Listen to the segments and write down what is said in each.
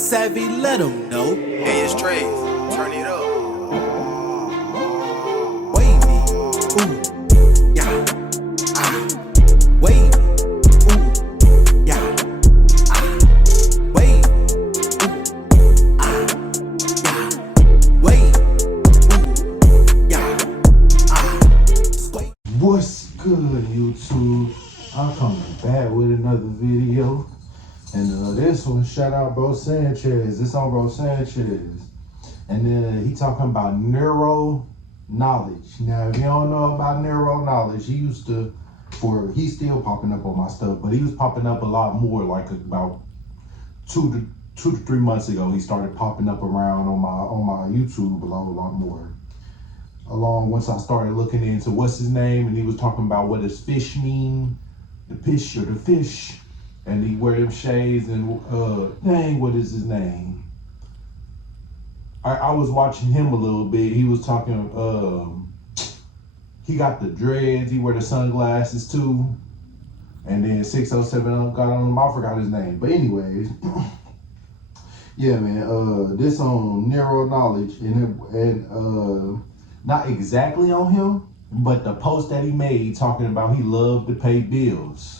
Savvy, let him know. Hey, it's Trey. Turn it up. Wavy, ooh, yeah, ah. Wavy, ooh, yeah, ah. Wavy, ooh, ah, yeah. Wavy, ooh, yeah, ah. Sway. What's good, YouTube? I'm coming back with another video. And this one, shout out Bro Sanchez. This on Bro Sanchez. And then he talking about neuro knowledge. Now, if you don't know about neuro knowledge, he's still popping up on my stuff, but he was popping up a lot more, like about two to 3 months ago. He started popping up around on my YouTube a lot more. Along once I started looking into what's his name, and he was talking about what does fish mean, the fish or the fish. And he wear them shades and what is his name? I was watching him a little bit. He was talking, he got the dreads, he wear the sunglasses too. And then 607 got on him, I forgot his name. But anyways, yeah, man, this on neuro knowledge and not exactly on him, but the post that he made talking about he loved to pay bills.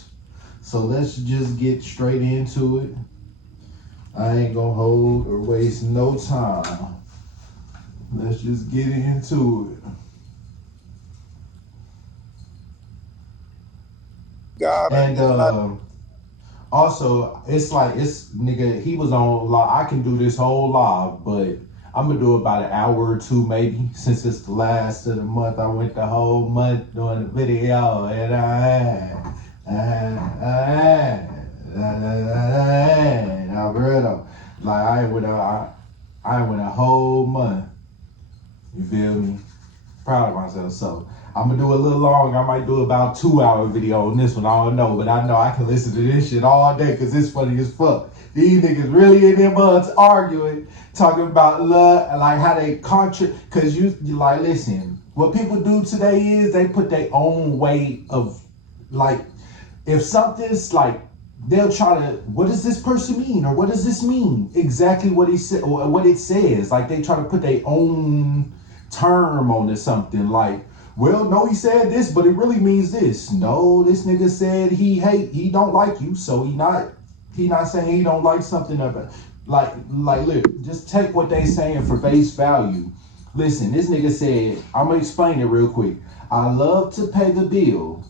So let's just get straight into it. I ain't gonna hold or waste no time. Let's just get into it. God, And also, it's nigga, he was on live. I can do this whole live, but I'm gonna do about an hour or two maybe, since it's the last of the month. I went the whole month doing the video, and Alberto, like I went a whole month. You feel me? Proud of myself. So I'm gonna do a little long. I might do about 2-hour video on this one. I don't know, but I know I can listen to this shit all day because it's funny as fuck. These niggas really in their butts arguing, talking about love, like how they cause you like, listen, what people do today is they put their own way of, like, if something's like, they'll try to, what does this person mean? Or what does this mean? Exactly what he said, or what it says. Like, they try to put their own term on this something. Like, well, no, he said this, but it really means this. No, this nigga said he don't like you, so he not saying he don't like something of it. Like, look, just take what they saying for face value. Listen, this nigga said, I'm gonna explain it real quick. I love to pay the bill.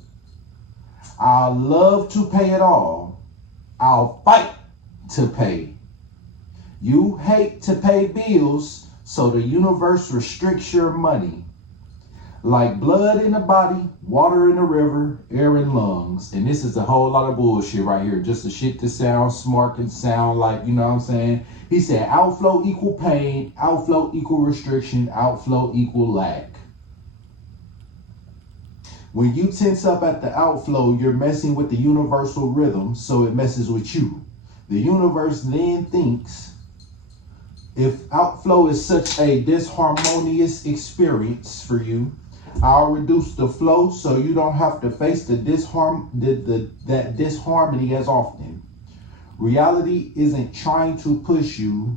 I love to pay it all. I'll fight to pay. You hate to pay bills, so the universe restricts your money. Like blood in the body, water in the river, air in lungs. And this is a whole lot of bullshit right here. Just the shit to sound smart and sound like, you know what I'm saying? He said outflow equal pain, outflow equal restriction, outflow equal lack. When you tense up at the outflow, you're messing with the universal rhythm, so it messes with you. The universe then thinks, if outflow is such a disharmonious experience for you, I'll reduce the flow so you don't have to face that disharmony as often. Reality isn't trying to push you,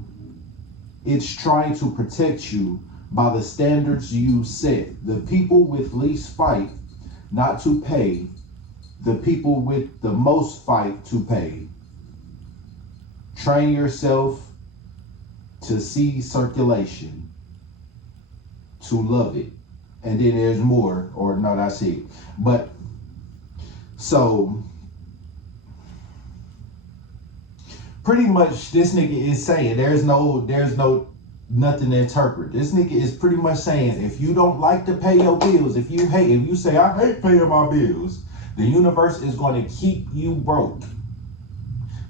it's trying to protect you by the standards you set. The people with least fight not to pay, the people with the most fight to pay. Train yourself to see circulation, to love it. And then there's more, or no, that's it. But, so, pretty much this nigga is saying there's nothing to interpret. This nigga is pretty much saying, if you don't like to pay your bills, if you say, I hate paying my bills, the universe is going to keep you broke.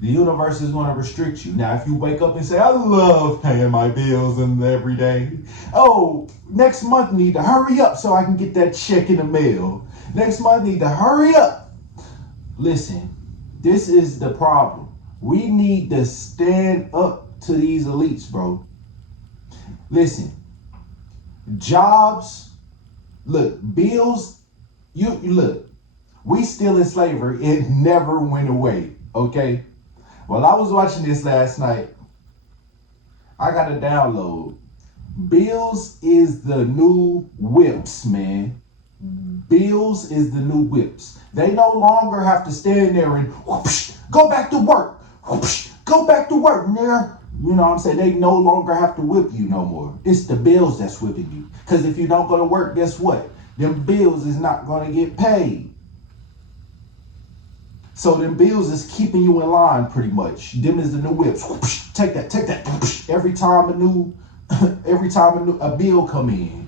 The universe is going to restrict you. Now, if you wake up and say, I love paying my bills and every day. Oh, next month need to hurry up so I can get that check in the mail. Next month need to hurry up. Listen, this is the problem. We need to stand up to these elites, bro. Listen, jobs, look, bills, you look, we still in slavery. It never went away, okay? Well, I was watching this last night, I got to download. Bills is the new whips, man. Bills is the new whips. They no longer have to stand there and whoosh, go back to work. Whoosh, go back to work, nigga. You know what I'm saying? They no longer have to whip you no more. It's the bills that's whipping you. Because if you don't go to work, guess what? Them bills is not going to get paid. So them bills is keeping you in line pretty much. Them is the new whips. Whoosh, take that. Whoosh, every time a bill come in,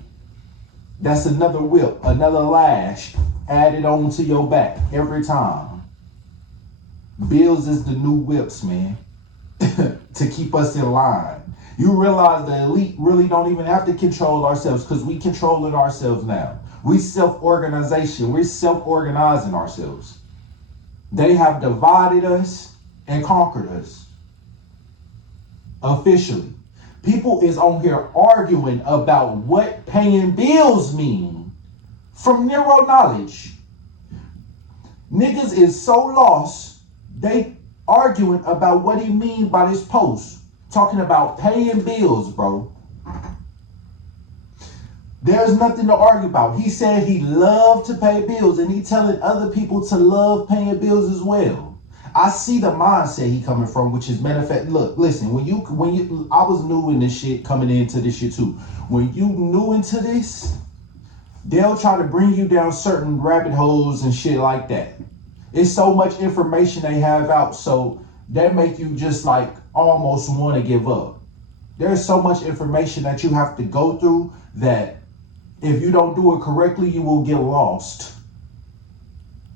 that's another whip, another lash added on to your back every time. Bills is the new whips, man, to keep us in line. You realize the elite really don't even have to control ourselves because we control it ourselves now. We self-organization. We're self-organizing ourselves. They have divided us and conquered us. Officially. People is on here arguing about what paying bills mean from zero knowledge. Niggas is so lost, they arguing about what he mean by this post. Talking about paying bills, bro. There's nothing to argue about. He said he loved to pay bills and he telling other people to love paying bills as well. I see the mindset he coming from, which is manifest. Look, listen, when you, I was new in this shit, coming into this shit too. When you new into this, they'll try to bring you down certain rabbit holes and shit like that. It's so much information they have out, so they make you just like almost want to give up. There's so much information that you have to go through that if you don't do it correctly, you will get lost.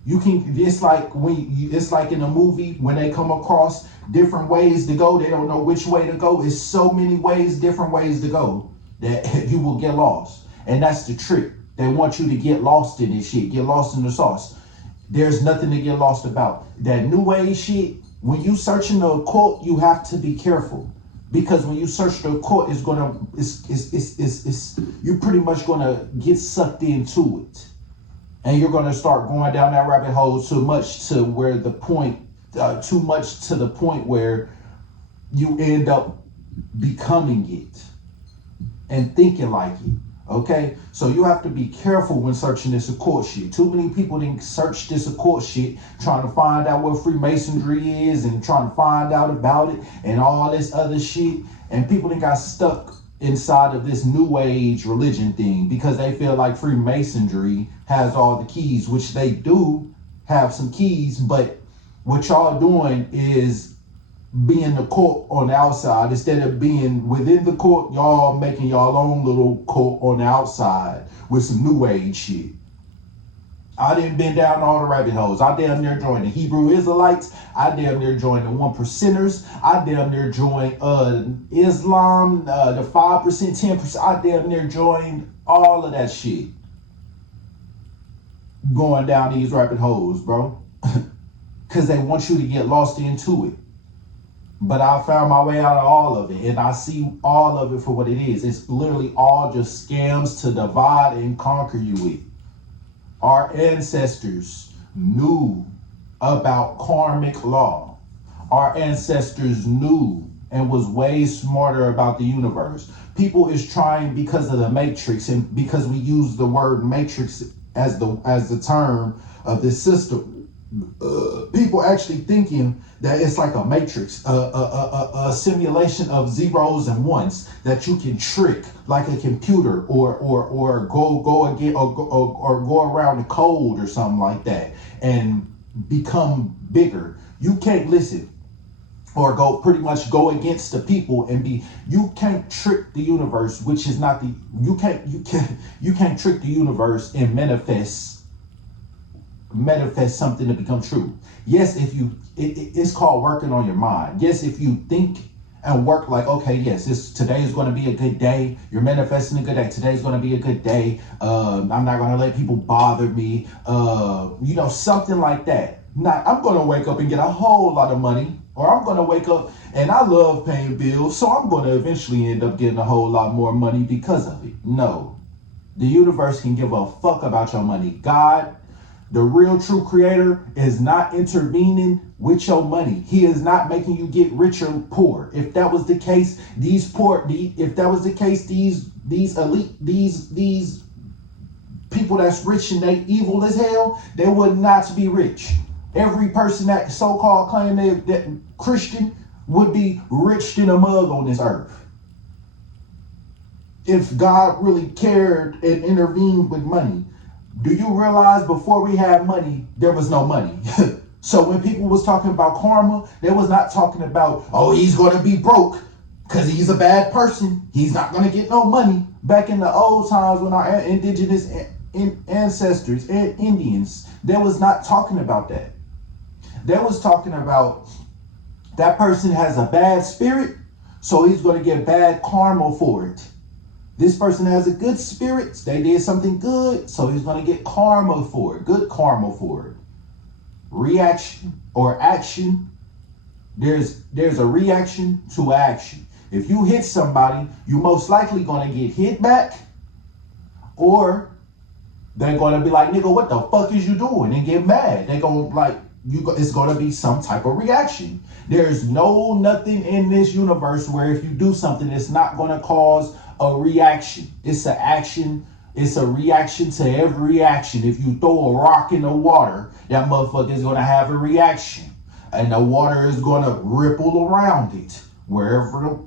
You can, it's like in a movie when they come across different ways to go, they don't know which way to go. It's so many ways, different ways to go that you will get lost. And that's the trick. They want you to get lost in this shit, get lost in the sauce. There's nothing to get lost about. That new age shit, when you searching the occult, you have to be careful. Because when you search the occult, you're pretty much gonna get sucked into it. And you're gonna start going down that rabbit hole too much to the point where you end up becoming it and thinking like it. Okay, so you have to be careful when searching this occult shit. Too many people didn't search this occult shit, trying to find out what Freemasonry is and trying to find out about it and all this other shit. And people that got stuck inside of this new age religion thing because they feel like Freemasonry has all the keys, which they do have some keys, but what y'all doing is being the court on the outside instead of being within the court. Y'all making y'all own little court on the outside with some new age shit. I didn't been down all the rabbit holes. I damn near joined the Hebrew Israelites. I damn near joined the 1%ers. I damn near joined Islam, the 5%, 10%. I damn near joined all of that shit. Going down these rabbit holes, bro. Because they want you to get lost into it. But I found my way out of all of it, and I see all of it for what it is. It's literally all just scams to divide and conquer you with. Our ancestors knew about karmic law. Our ancestors knew and was way smarter about the universe. People is trying because of the matrix, and because we use the word matrix as the term of this system. People actually thinking that it's like a matrix, a simulation of zeros and ones that you can trick like a computer or go around the code or something like that and become bigger. You can't listen or go against the people and you can't trick the universe, which is not you can't trick the universe and manifest something to become true. Yes, if you it's called working on your mind. Yes, if you think and work like, okay, yes, today is going to be a good day. You're manifesting a good day. Today's going to be a good day. I'm not going to let people bother me. Something like that. Not, I'm going to wake up and get a whole lot of money, or I'm going to wake up and I love paying bills, so I'm going to eventually end up getting a whole lot more money because of it. No, the universe can give a fuck about your money. God, the real true creator, is not intervening with your money. He is not making you get rich or poor. If that was the case, these elite, these people that's rich and they evil as hell, they would not be rich. Every person that so-called claim that Christian would be rich than a mug on this earth. If God really cared and intervened with money. Do you realize before we had money, there was no money? So when people was talking about karma, they was not talking about, oh, he's going to be broke because he's a bad person. He's not going to get no money. Back in the old times when our indigenous ancestors and Indians, they was not talking about that. They was talking about that person has a bad spirit, so he's going to get bad karma for it. This person has a good spirit, they did something good, so he's going to get karma for it, good karma for it. Reaction or action, there's a reaction to action. If you hit somebody, you most likely going to get hit back, or they're going to be like, nigga, what the fuck is you doing? And get mad. They're going to like, it's going to be some type of reaction. There's nothing in this universe where if you do something, it's not going to cause a reaction. It's an action. It's a reaction to every action. If you throw a rock in the water, that motherfucker is going to have a reaction. And the water is going to ripple around it. Wherever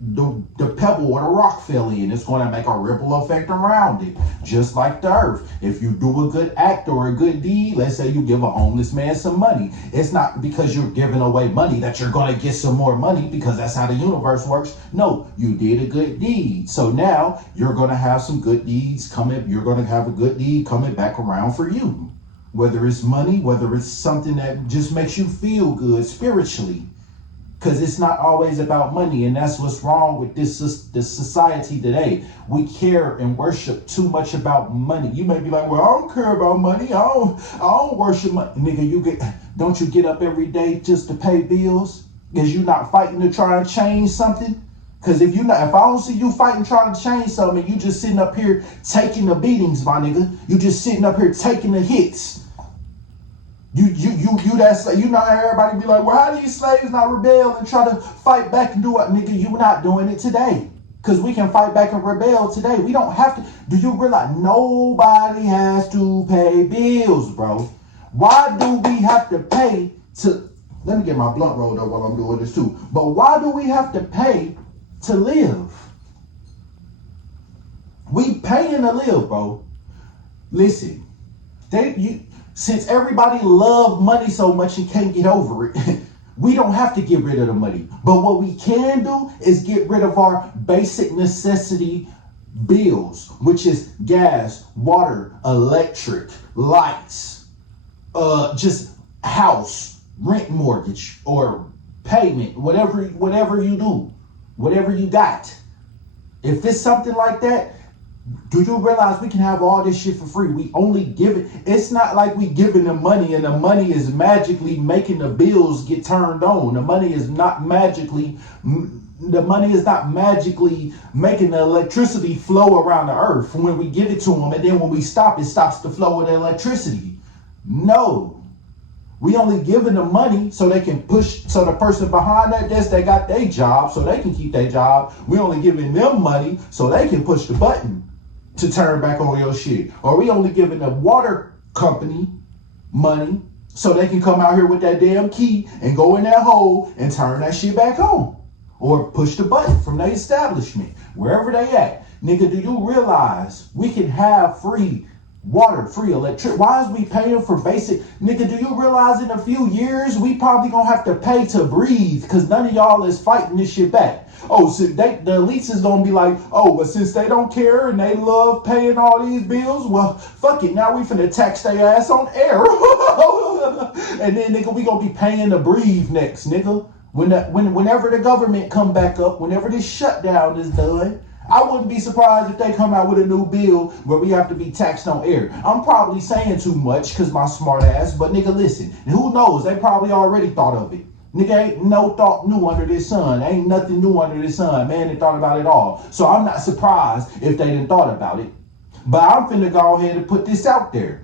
the pebble or the rock fell in, it's going to make a ripple effect around it. Just like the earth. If you do a good act or a good deed, let's say you give a homeless man some money. It's not because you're giving away money that you're going to get some more money, because that's how the universe works. No, you did a good deed. So now you're going to have some good deeds coming. You're going to have a good deed coming back around for you. Whether it's money, whether it's something that just makes you feel good spiritually. Because it's not always about money, and that's what's wrong with this society today. We care and worship too much about money. You may be like, well, I don't care about money. I don't worship money. Nigga, don't you get up every day just to pay bills? Is you not fighting to try and change something? Because if I don't see you fighting trying to change something, you just sitting up here taking the beatings, my nigga. You just sitting up here taking the hits. You know how everybody be like, well, how do these slaves not rebel and try to fight back and do it? Nigga, you not doing it today. Because we can fight back and rebel today. We don't have to. Do you realize nobody has to pay bills, bro? Why do we have to pay to, let me get my blunt rolled up while I'm doing this too. But why do we have to pay to live? We paying to live, bro. Listen, since everybody love money so much and can't get over it, we don't have to get rid of the money. But what we can do is get rid of our basic necessity bills, which is gas, water, electric, lights, just house, rent mortgage, or payment, whatever you do, whatever you got. If it's something like that, do you realize we can have all this shit for free? We only give it. It's not like we giving the money and the money is magically making the bills get turned on. The money is not magically making the electricity flow around the earth when we give it to them. And then when we stop, it stops the flow of the electricity. No. We only giving them money so they can push, so the person behind that desk, they got their job so they can keep their job. We only giving them money so they can push the button to turn back on your shit. Or we only giving the water company money so they can come out here with that damn key and go in that hole and turn that shit back on. Or push the button from their establishment, wherever they at. Nigga, do you realize we can have free water, free electric? Why is we paying for basic? Nigga, do you realize in a few years we probably gonna have to pay to breathe because none of y'all is fighting this shit back? Oh, so the elites is gonna be like, oh, but since they don't care and they love paying all these bills, well, fuck it, now we finna tax their ass on air. And then, nigga, we gonna be paying to breathe next, nigga. Whenever the government come back up, whenever this shutdown is done, I wouldn't be surprised if they come out with a new bill where we have to be taxed on air. I'm probably saying too much because my smart ass, but nigga, listen, who knows? They probably already thought of it. Nigga, ain't no thought new under this sun. Ain't nothing new under this sun. Man, they thought about it all. So I'm not surprised if they didn't thought about it. But I'm finna go ahead and put this out there.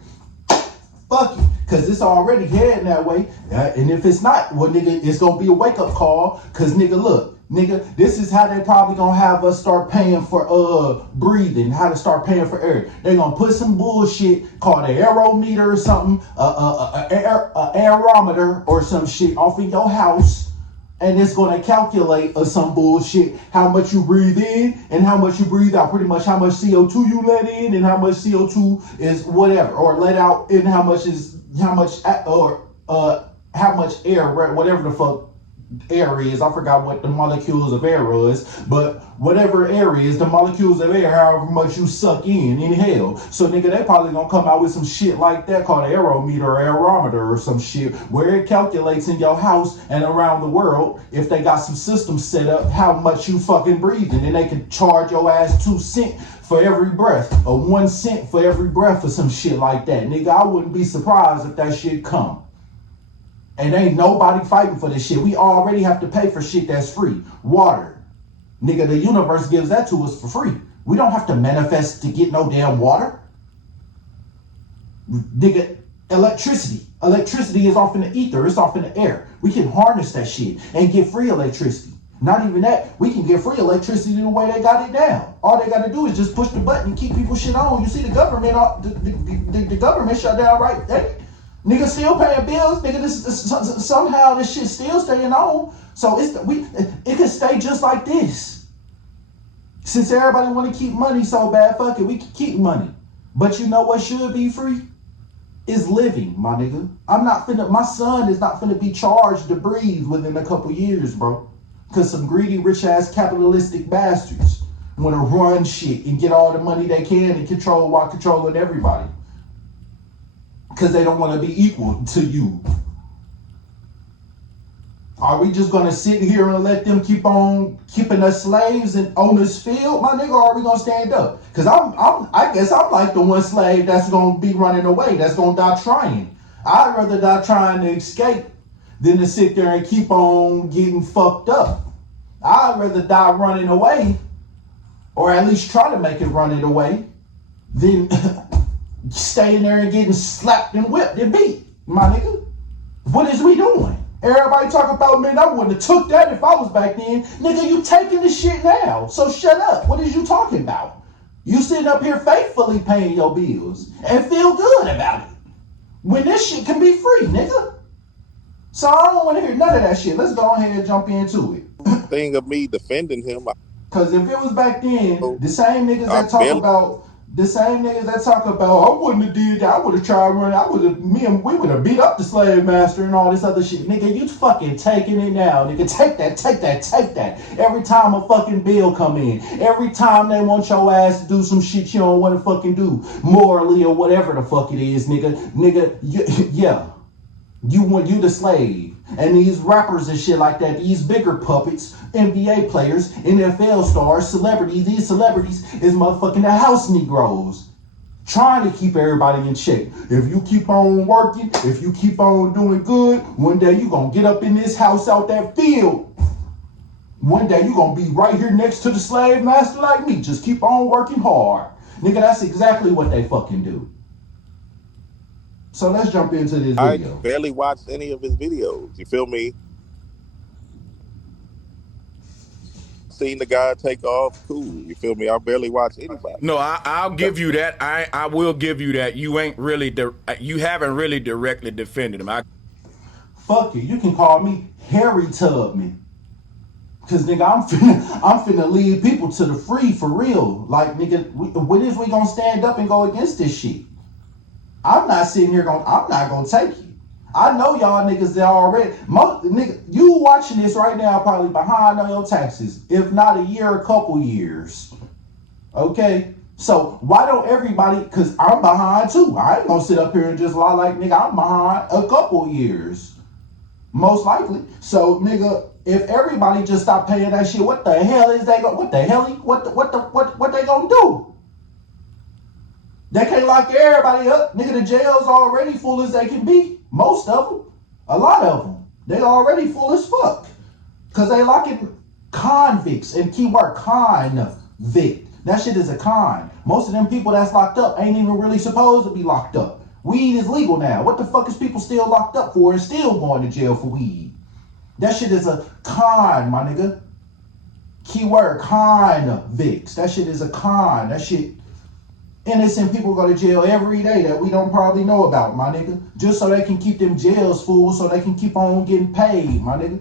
Fuck it. Cause it's already heading that way. And if it's not, well, nigga, it's gonna be a wake-up call. Cause nigga, look, nigga, this is how they probably gonna have us start paying for breathing, how to start paying for air. They gonna put some bullshit called an aerometer or something, aerometer or some shit off in your house, and it's gonna calculate some bullshit how much you breathe in and how much you breathe out. Pretty much how much CO2 you let in and how much CO2 is whatever, or let out, and how much air, whatever the fuck air is. I forgot what the molecules of air is, but whatever air is, the molecules of air, however much you suck inhale. So nigga, they probably gonna come out with some shit like that called an aerometer or aerometer or some shit, where it calculates in your house and around the world, if they got some systems set up, how much you fucking breathing, and they can charge your ass 2 cents for every breath, or 1 cent for every breath, or some shit like that. Nigga, I wouldn't be surprised if that shit come. And ain't nobody fighting for this shit. We already have to pay for shit that's free. Water. Nigga, the universe gives that to us for free. We don't have to manifest to get no damn water. Nigga, electricity. Electricity is off in the ether. It's off in the air. We can harness that shit and get free electricity. Not even that, we can get free electricity the way they got it down. All they got to do is just push the button and keep people shit on. You see the government, the government shut down, right? Nigga still paying bills. Nigga, somehow this shit still staying on. So it could stay just like this. Since everybody want to keep money so bad, fuck it, we can keep money. But you know what should be free? Is living, my nigga. My son is not finna be charged to breathe within a couple years, bro. Cause some greedy, rich ass capitalistic bastards want to run shit and get all the money they can and control while controlling everybody. Cause they don't want to be equal to you. Are we just gonna sit here and let them keep on keeping us slaves and on this field, my nigga? Or are we gonna stand up? Cause I guess I'm like the one slave that's gonna be running away, that's gonna die trying. I'd rather die trying to escape than to sit there and keep on getting fucked up. I'd rather die running away, or at least try to make it running away, than staying there and getting slapped and whipped and beat, my nigga. What is we doing? Everybody talk about, man, I wouldn't have took that if I was back then. Nigga, you taking this shit now, so shut up. What is you talking about? You sitting up here faithfully paying your bills and feel good about it, when this shit can be free, nigga. So I don't want to hear none of that shit. Let's go ahead and jump into it. Thing of me defending him. Because if it was back then, the same niggas that talk about, I wouldn't have did that. I would have tried running. We would have beat up the slave master and all this other shit. Nigga, you fucking taking it now. Nigga, take that. Every time a fucking bill come in, every time they want your ass to do some shit you don't want to fucking do, morally or whatever the fuck it is, nigga, yeah. You the slave. And these rappers and shit like that, these bigger puppets, NBA players, NFL stars, celebrities, these celebrities is motherfucking the house Negroes. Trying to keep everybody in check. If you keep on working, if you keep on doing good, one day you gonna get up in this house out that field. One day you gonna be right here next to the slave master like me. Just keep on working hard. Nigga, that's exactly what they fucking do. So let's jump into this video. I barely watched any of his videos. You feel me? Seen the guy take off, cool. You feel me? I barely watch anybody. No, I'll give you that. I will give you that. You ain't really, you haven't really directly defended him. Fuck you. You can call me Harry Tubman. Cause nigga, I'm finna lead people to the free for real. Like nigga, when is we gonna stand up and go against this shit? I'm not sitting here I'm not gonna take you. I know y'all niggas that already, you watching this right now probably behind on your taxes, if not a year, a couple years. Okay? So why don't everybody, cause I'm behind too. I ain't gonna sit up here and just lie like nigga, I'm behind a couple years. Most likely. So nigga, if everybody just stop paying that shit, what the hell is they what they gonna do? They can't lock everybody up. Nigga, the jail's already full as they can be. Most of them. A lot of them. They already full as fuck. Because they locking convicts. And keyword convict. That shit is a con. Most of them people that's locked up ain't even really supposed to be locked up. Weed is legal now. What the fuck is people still locked up for and still going to jail for weed? That shit is a con, my nigga. Keyword, convicts. That shit is a con. That shit, innocent people go to jail every day that we don't probably know about, my nigga. Just so they can keep them jails full, so they can keep on getting paid, my nigga.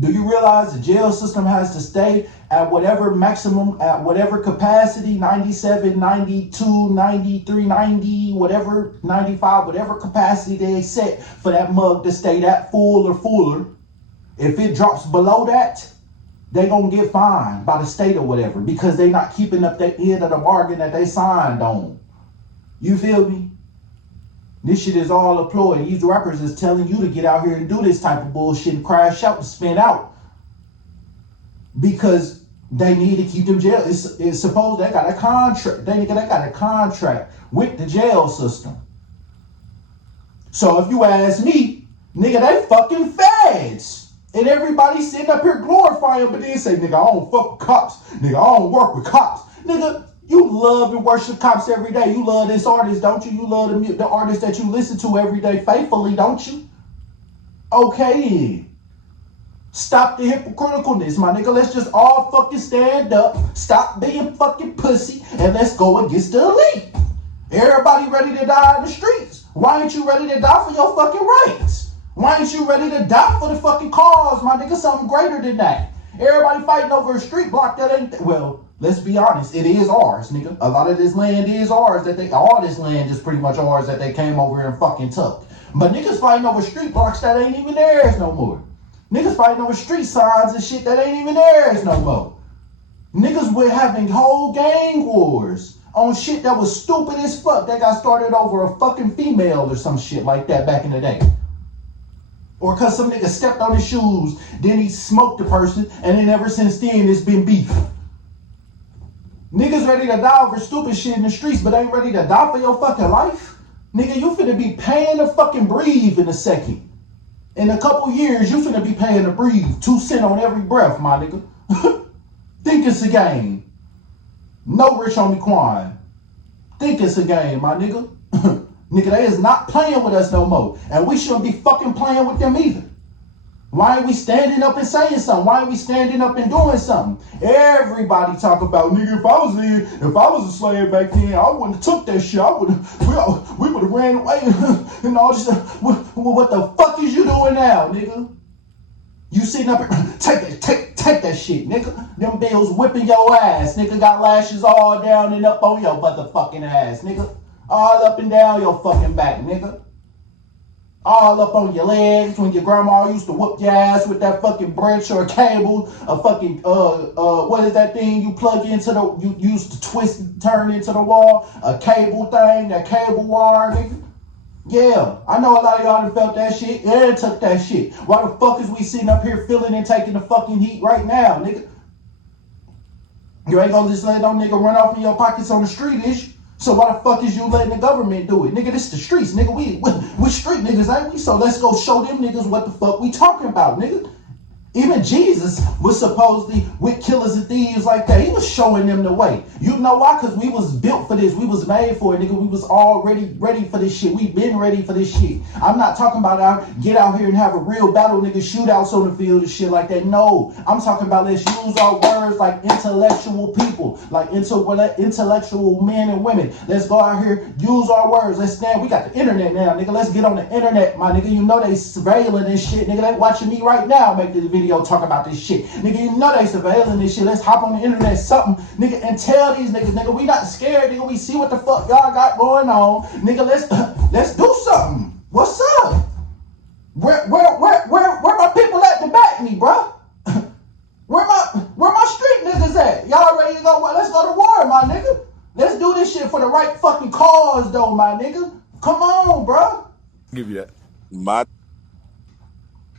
Do you realize the jail system has to stay at whatever maximum, at whatever capacity, 97, 92, 93, 90, whatever, 95, whatever capacity they set for that mug to stay that full or fuller. If it drops below that, they gonna get fined by the state or whatever because they not keeping up the end of the bargain that they signed on. You feel me? This shit is all a ploy. These rappers is telling you to get out here and do this type of bullshit and crash out and spin out because they need to keep them jail. It's supposed they got a contract. They got a contract with the jail system. So if you ask me, nigga, they fucking feds. And everybody sitting up here glorifying, but then say, nigga, I don't fuck with cops. Nigga, I don't work with cops. Nigga, you love and worship cops every day. You love this artist, don't you? You love the artist that you listen to every day faithfully, don't you? Okay then. Stop the hypocriticalness, my nigga. Let's just all fucking stand up. Stop being fucking pussy. And let's go against the elite. Everybody ready to die in the streets. Why ain't you ready to die for your fucking rights? Why ain't you ready to die for the fucking cause, my nigga? Something greater than that. Everybody fighting over a street block that ain't, well, let's be honest, it is ours, nigga. A lot of this land is ours all this land is pretty much ours that they came over and fucking took. But niggas fighting over street blocks that ain't even theirs no more. Niggas fighting over street signs and shit that ain't even theirs no more. Niggas were having whole gang wars on shit that was stupid as fuck that got started over a fucking female or some shit like that back in the day. Or cause some nigga stepped on his shoes, then he smoked the person, and then ever since then it's been beef. Niggas ready to die over stupid shit in the streets, but ain't ready to die for your fucking life? Nigga, you finna be paying to fucking breathe in a second. In a couple years, you finna be paying to breathe. 2 cents on every breath, my nigga. Think it's a game. No Rich Homie Quan. Think it's a game, my nigga. Nigga, they is not playing with us no more. And we shouldn't be fucking playing with them either. Why ain't we standing up and saying something? Why ain't we standing up and doing something? Everybody talk about, nigga, if I was a slave back then, I wouldn't have took that shit. We would have ran away and all this. What the fuck is you doing now, nigga? You sitting up here, take that shit, nigga. Them bills whipping your ass, nigga. Got lashes all down and up on your motherfucking ass, nigga. All up and down your fucking back, nigga. All up on your legs when your grandma used to whoop your ass with that fucking branch or a cable, a fucking, what is that thing you plug into you used to twist and turn into the wall? A cable thing, that cable wire, nigga. Yeah, I know a lot of y'all done felt that shit and took that shit. Why the fuck is we sitting up here feeling and taking the fucking heat right now, nigga? You ain't gonna just let no nigga run off in your pockets on the street, is you? So why the fuck is you letting the government do it? Nigga, this the streets, nigga. We street niggas, ain't we? So let's go show them niggas what the fuck we talking about, nigga. Even Jesus was supposedly with killers and thieves like that. He was showing them the way. You know why? Because we was built for this. We was made for it, nigga. We was already ready for this shit. We been ready for this shit. I'm not talking about get out here and have a real battle, nigga, shootouts on the field and shit like that. No. I'm talking about let's use our words like intellectual people, like intellectual men and women. Let's go out here, use our words. Let's stand. We got the internet now, nigga. Let's get on the internet, my nigga. You know they surveilling this shit, nigga. They watching me right now make this video talk about this shit. Nigga, you know they surveilling this shit. Let's hop on the internet something, nigga, and tell these niggas, nigga, we not scared, nigga. We see what the fuck y'all got going on. Nigga, let's do something. What's up? Where my people at to back me, bro? Where my street niggas at? Y'all ready to go? Well, let's go to war, my nigga. Let's do this shit for the right fucking cause, though, my nigga. Come on, bro. Give you that.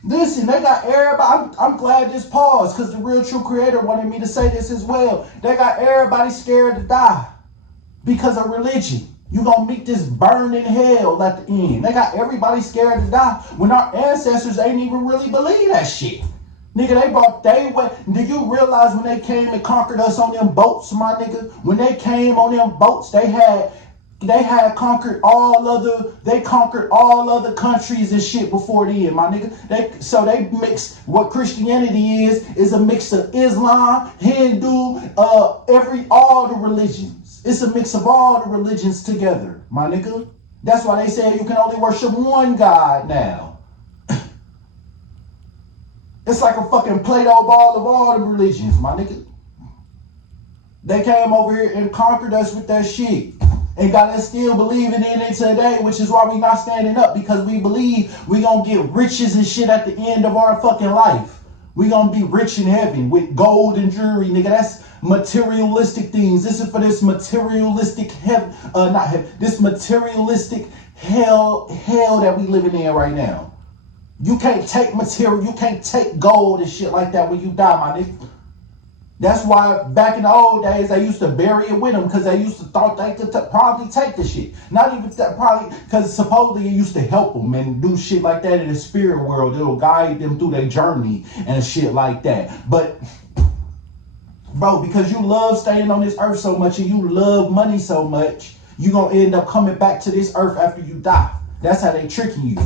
Listen, they got everybody. I'm glad this paused because the real true creator wanted me to say this as well. They got everybody scared to die because of religion. You gonna meet this burning hell at the end. They got everybody scared to die when our ancestors ain't even really believe that shit. Nigga, do you realize when they came and conquered us on them boats, my nigga? When they came on them boats, they had They conquered all other countries and shit before then, my nigga. They mix what Christianity is a mix of Islam, Hindu, all the religions. It's a mix of all the religions together, my nigga. That's why they say you can only worship one God now. It's like a fucking Play-Doh ball of all the religions, my nigga. They came over here and conquered us with that shit. And got us still believing in it today, which is why we not standing up, because we believe we gonna get riches and shit at the end of our fucking life. We gonna be rich in heaven with gold and jewelry, nigga. That's materialistic things. This is for this materialistic this materialistic hell that we living in right now. You can't take material, you can't take gold and shit like that when you die, my nigga. That's why back in the old days, they used to bury it with them, because they used to thought they could probably take the shit. Not even that, probably, because supposedly it used to help them and do shit like that in the spirit world. It'll guide them through their journey and shit like that. But, bro, because you love staying on this earth so much and you love money so much, you going to end up coming back to this earth after you die. That's how they tricking you.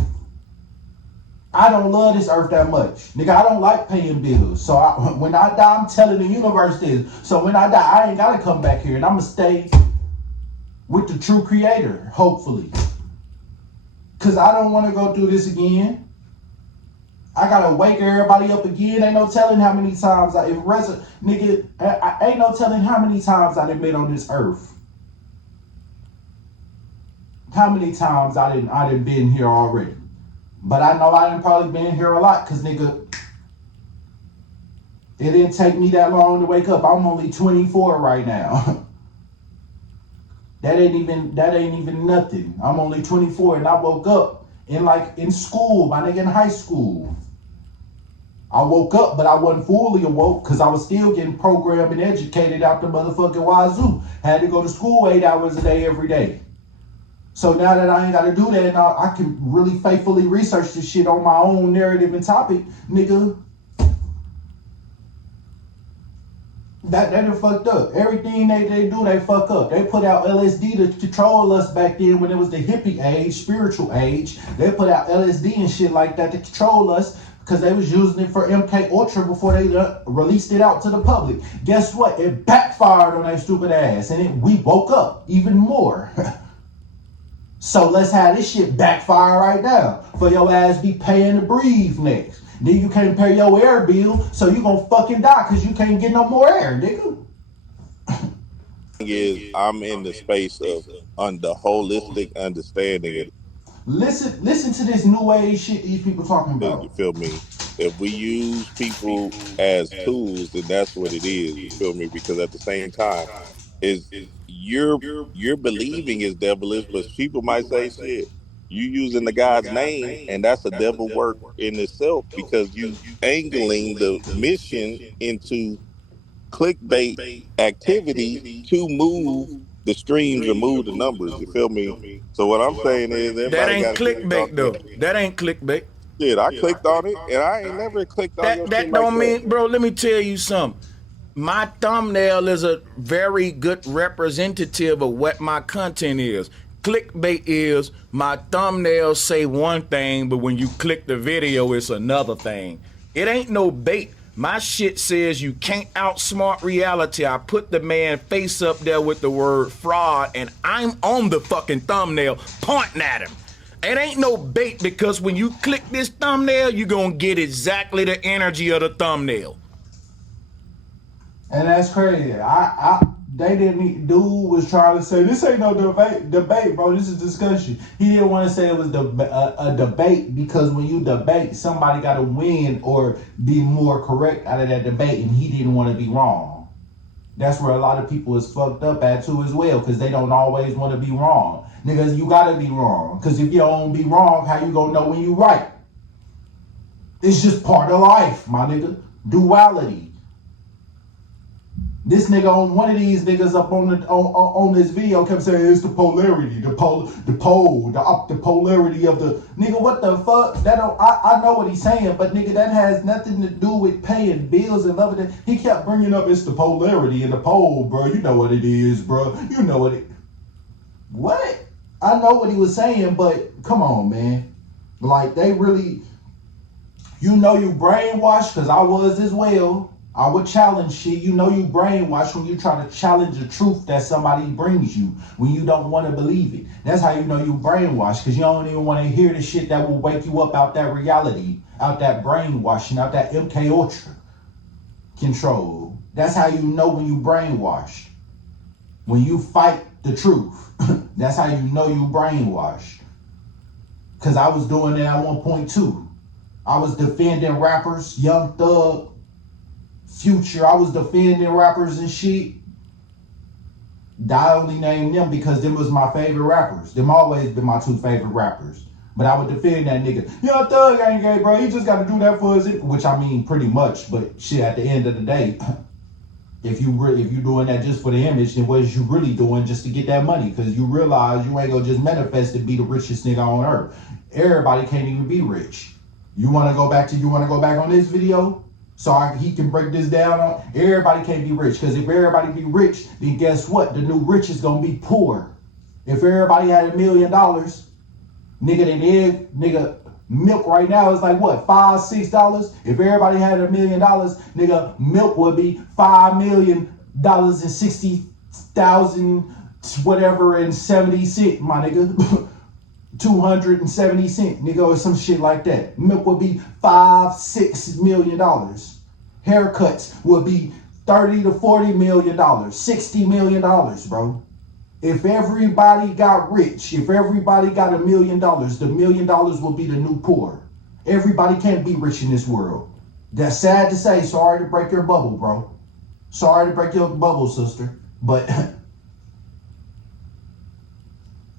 I don't love this earth that much. Nigga, I don't like paying bills. So when I die, I'm telling the universe this. So when I die, I ain't got to come back here. And I'm going to stay with the true creator, hopefully. Because I don't want to go through this again. I got to wake everybody up again. Ain't no telling how many times ain't no telling how many times I done been on this earth. How many times I done been here already. But I know I done probably been here a lot, because nigga, it didn't take me that long to wake up. I'm only 24 right now. That ain't even nothing. I'm only 24 and I woke up in school, my nigga, in high school. I woke up, but I wasn't fully awoke, because I was still getting programmed and educated out the motherfucking wazoo. Had to go to school 8 hours a day every day. So now that I ain't got to do that, now I can really faithfully research this shit on my own narrative and topic, nigga. That done fucked up. Everything they do, they fuck up. They put out LSD to control us back then when it was the hippie age, spiritual age. They put out LSD and shit like that to control us, because they was using it for MK Ultra before they released it out to the public. Guess what? It backfired on that stupid ass, and we woke up even more. So let's have this shit backfire right now for your ass be paying to breathe next. Then you can't pay your air bill, so you gonna fucking die because you can't get no more air, nigga. Is I'm in the space of the holistic understanding it. Listen to this new age shit these people talking about. You feel me? If we use people as tools, then that's what it is. You feel me? Because at the same time, is you're believing is devilish, but people might say, shit, you using the God's name, and that's a devil work in itself, because you angling the mission into clickbait activity to move the streams or move the numbers. You feel me? So what I'm saying is, that ain't clickbait though. That ain't clickbait. Shit, I clicked on it, and I ain't never clicked on your that shit don't like mean, that. bro. Let me tell you something. My thumbnail is a very good representative of what my content is. Clickbait is my thumbnails say one thing, but when you click the video, it's another thing. It ain't no bait. My shit says you can't outsmart reality. I put the man face up there with the word fraud, and I'm on the fucking thumbnail pointing at him. It ain't no bait, because when you click this thumbnail, you're gonna get exactly the energy of the thumbnail. And that's crazy. Dude was trying to say, this ain't no debate, bro. This is discussion. He didn't want to say it was a debate, because when you debate, somebody got to win or be more correct out of that debate, and he didn't want to be wrong. That's where a lot of people is fucked up at too as well, because they don't always want to be wrong. Niggas, you got to be wrong, because if you don't be wrong, how you gonna know when you right? It's just part of life, my nigga. Duality. This nigga on one of these niggas up on this video kept saying it's the polarity, the polarity of the nigga. What the fuck? That don't I know what he's saying, but nigga, that has nothing to do with paying bills and loving it. He kept bringing up it's the polarity and the pole, bro. You know what it is, bro. You know what it. what? I know what he was saying, but come on, man. Like, they really, you know you brainwashed, because I was as well. I would challenge shit. You know you brainwashed when you try to challenge the truth that somebody brings you, when you don't want to believe it. That's how you know you brainwashed, because you don't even want to hear the shit that will wake you up out that reality, out that brainwashing, out that MK Ultra control. That's how you know when you brainwashed. When you fight the truth, that's how you know you brainwashed. Because I was doing it at one point too. I was defending rappers, Young Thug, Future. I was defending rappers and shit. I only named them because them was my favorite rappers. Them always been my two favorite rappers. But I would defend that nigga. Young Thug ain't gay, bro. He just got to do that for his, which I mean pretty much. But shit, at the end of the day, if you doing that just for the image, then what is you really doing just to get that money? Because you realize you ain't gonna just manifest to be the richest nigga on earth. Everybody can't even be rich. You want to go back on this video so he can break this down on? Everybody can't be rich, because if everybody be rich, then guess what? The new rich is gonna be poor. If everybody had $1 million, nigga, milk right now is like what, $5, $6? If everybody had $1 million, nigga, milk would be $5,060,000 whatever and 70 cent, my nigga. 270 cent, nigga, or some shit like that. Milk would be $5-6 million. Haircuts would be $30 to $40 million, $60 million, bro. If everybody got rich, if everybody got $1 million, the $1 million will be the new poor. Everybody can't be rich in this world. That's sad to say. Sorry to break your bubble, bro. Sorry to break your bubble, sister. But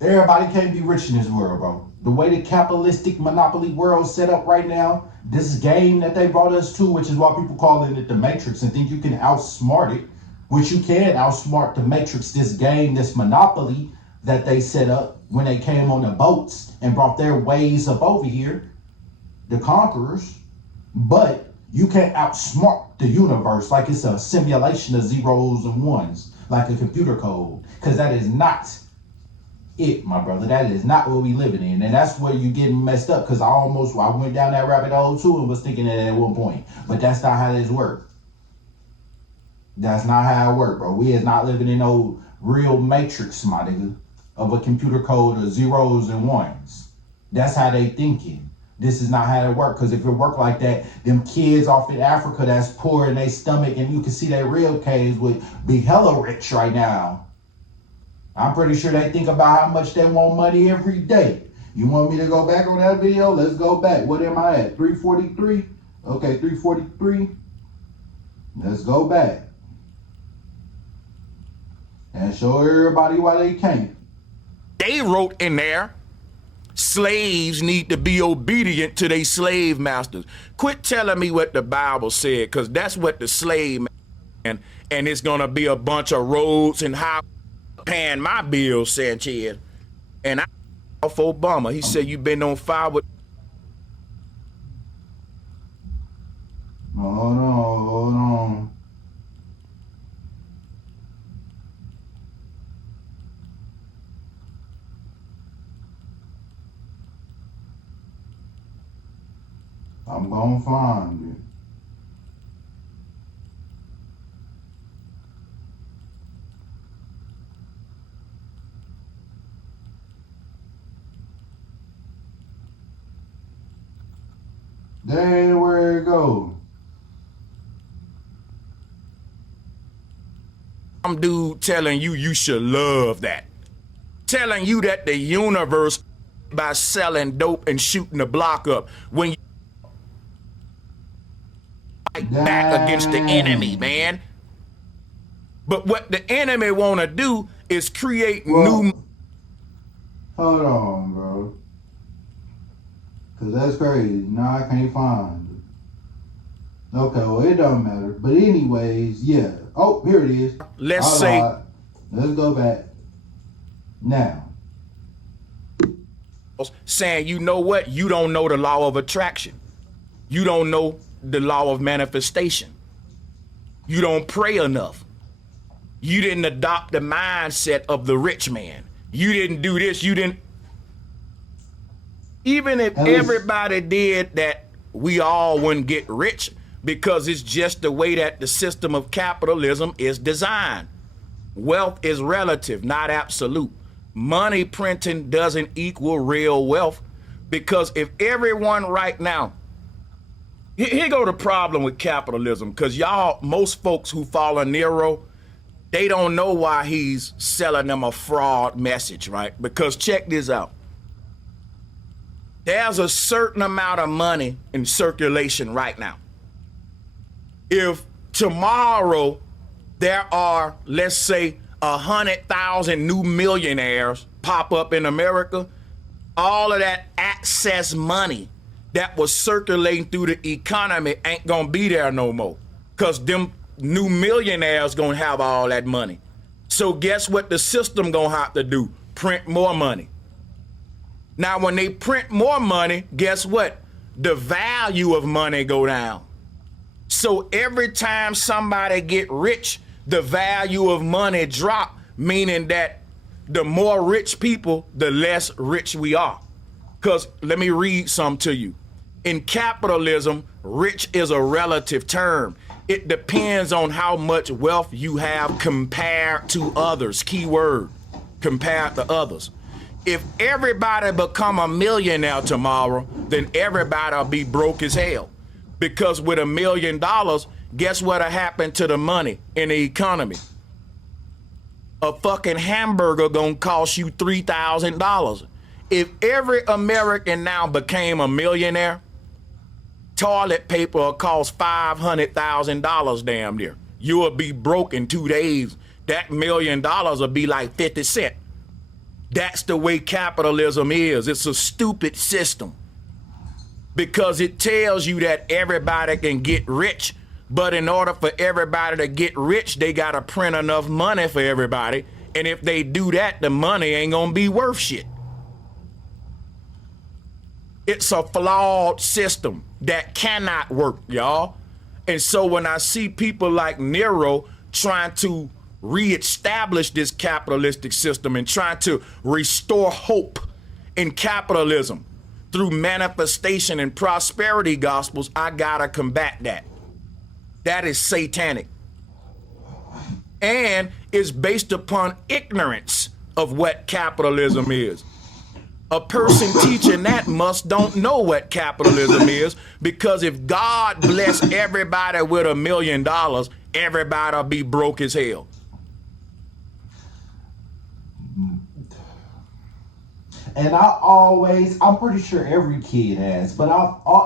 everybody can't be rich in this world, bro. The way the capitalistic monopoly world set up right now, this game that they brought us to, which is why people call it the Matrix and think you can outsmart it, which you can outsmart the Matrix, this game, this monopoly that they set up when they came on the boats and brought their ways up over here, the conquerors. But you can't outsmart the universe like it's a simulation of zeros and ones, like a computer code, because that is not it, my brother. That is not what we living in, and that's where you getting messed up. Because I went down that rabbit hole too and was thinking that at one point, but that's not how this works. That's not how it works, bro. We is not living in no real matrix, my nigga, of a computer code of zeros and ones. That's how they thinking. This is not how it work. Because if it worked like that, them kids off in Africa that's poor in their stomach and you can see their rib cage would be hella rich right now. I'm pretty sure they think about how much they want money every day. You want me to go back on that video? Let's go back. What am I at? 343? Okay, 343. Let's go back and show everybody why they can't. They wrote in there, slaves need to be obedient to their slave masters. Quit telling me what the Bible said, because that's what the slave and it's gonna be a bunch of roads and how paying my bills, Sanchez. And I off Obama. He said you've been on fire with. Hold on. I'm gonna find it. There where it go. Some dude telling you should love that. Telling you that the universe by selling dope and shooting the block up when you fight back against the enemy, man. But what the enemy want to do is create new. Hold on, bro. Cause that's crazy. Now I can't find it. Okay, well it don't matter. But anyways, yeah. Oh, here it is. Let's go back. Now. Saying, you know what? You don't know the law of attraction. You don't know the law of manifestation. You don't pray enough. You didn't adopt the mindset of the rich man. You didn't do this. You didn't. Even if At least- everybody did that, we all wouldn't get rich because it's just the way that the system of capitalism is designed. Wealth is relative, not absolute. Money printing doesn't equal real wealth because if everyone right now, here go the problem with capitalism, because y'all, most folks who follow Nero, they don't know why he's selling them a fraud message, right? Because check this out. There's a certain amount of money in circulation right now. If tomorrow there are, let's say, 100,000 new millionaires pop up in America, all of that excess money that was circulating through the economy ain't gonna be there no more, because them new millionaires gonna have all that money. So guess what the system gonna have to do? Print more money. Now, when they print more money, guess what? The value of money go down. So every time somebody get rich, the value of money drop, meaning that the more rich people, the less rich we are. Because let me read some to you. In capitalism, rich is a relative term. It depends on how much wealth you have compared to others. Key word, compared to others. If everybody become a millionaire tomorrow, then everybody will be broke as hell. Because with $1 million, guess what'll happen to the money in the economy? A fucking hamburger gonna cost you $3,000. If every American now became a millionaire, toilet paper will cost $500,000 damn near. You will be broke in 2 days. That $1 million will be like 50 cents. That's the way capitalism is. It's a stupid system because it tells you that everybody can get rich, but in order for everybody to get rich, they gotta print enough money for everybody. And if they do that, the money ain't gonna be worth shit. It's a flawed system that cannot work, y'all. And so when I see people like Nero trying to reestablish this capitalistic system and trying to restore hope in capitalism through manifestation and prosperity gospels, I gotta combat that. That is satanic. And is based upon ignorance of what capitalism is. A person teaching that don't know what capitalism is, because if God bless everybody with $1 million, everybody'll be broke as hell. And I'm pretty sure every kid has, but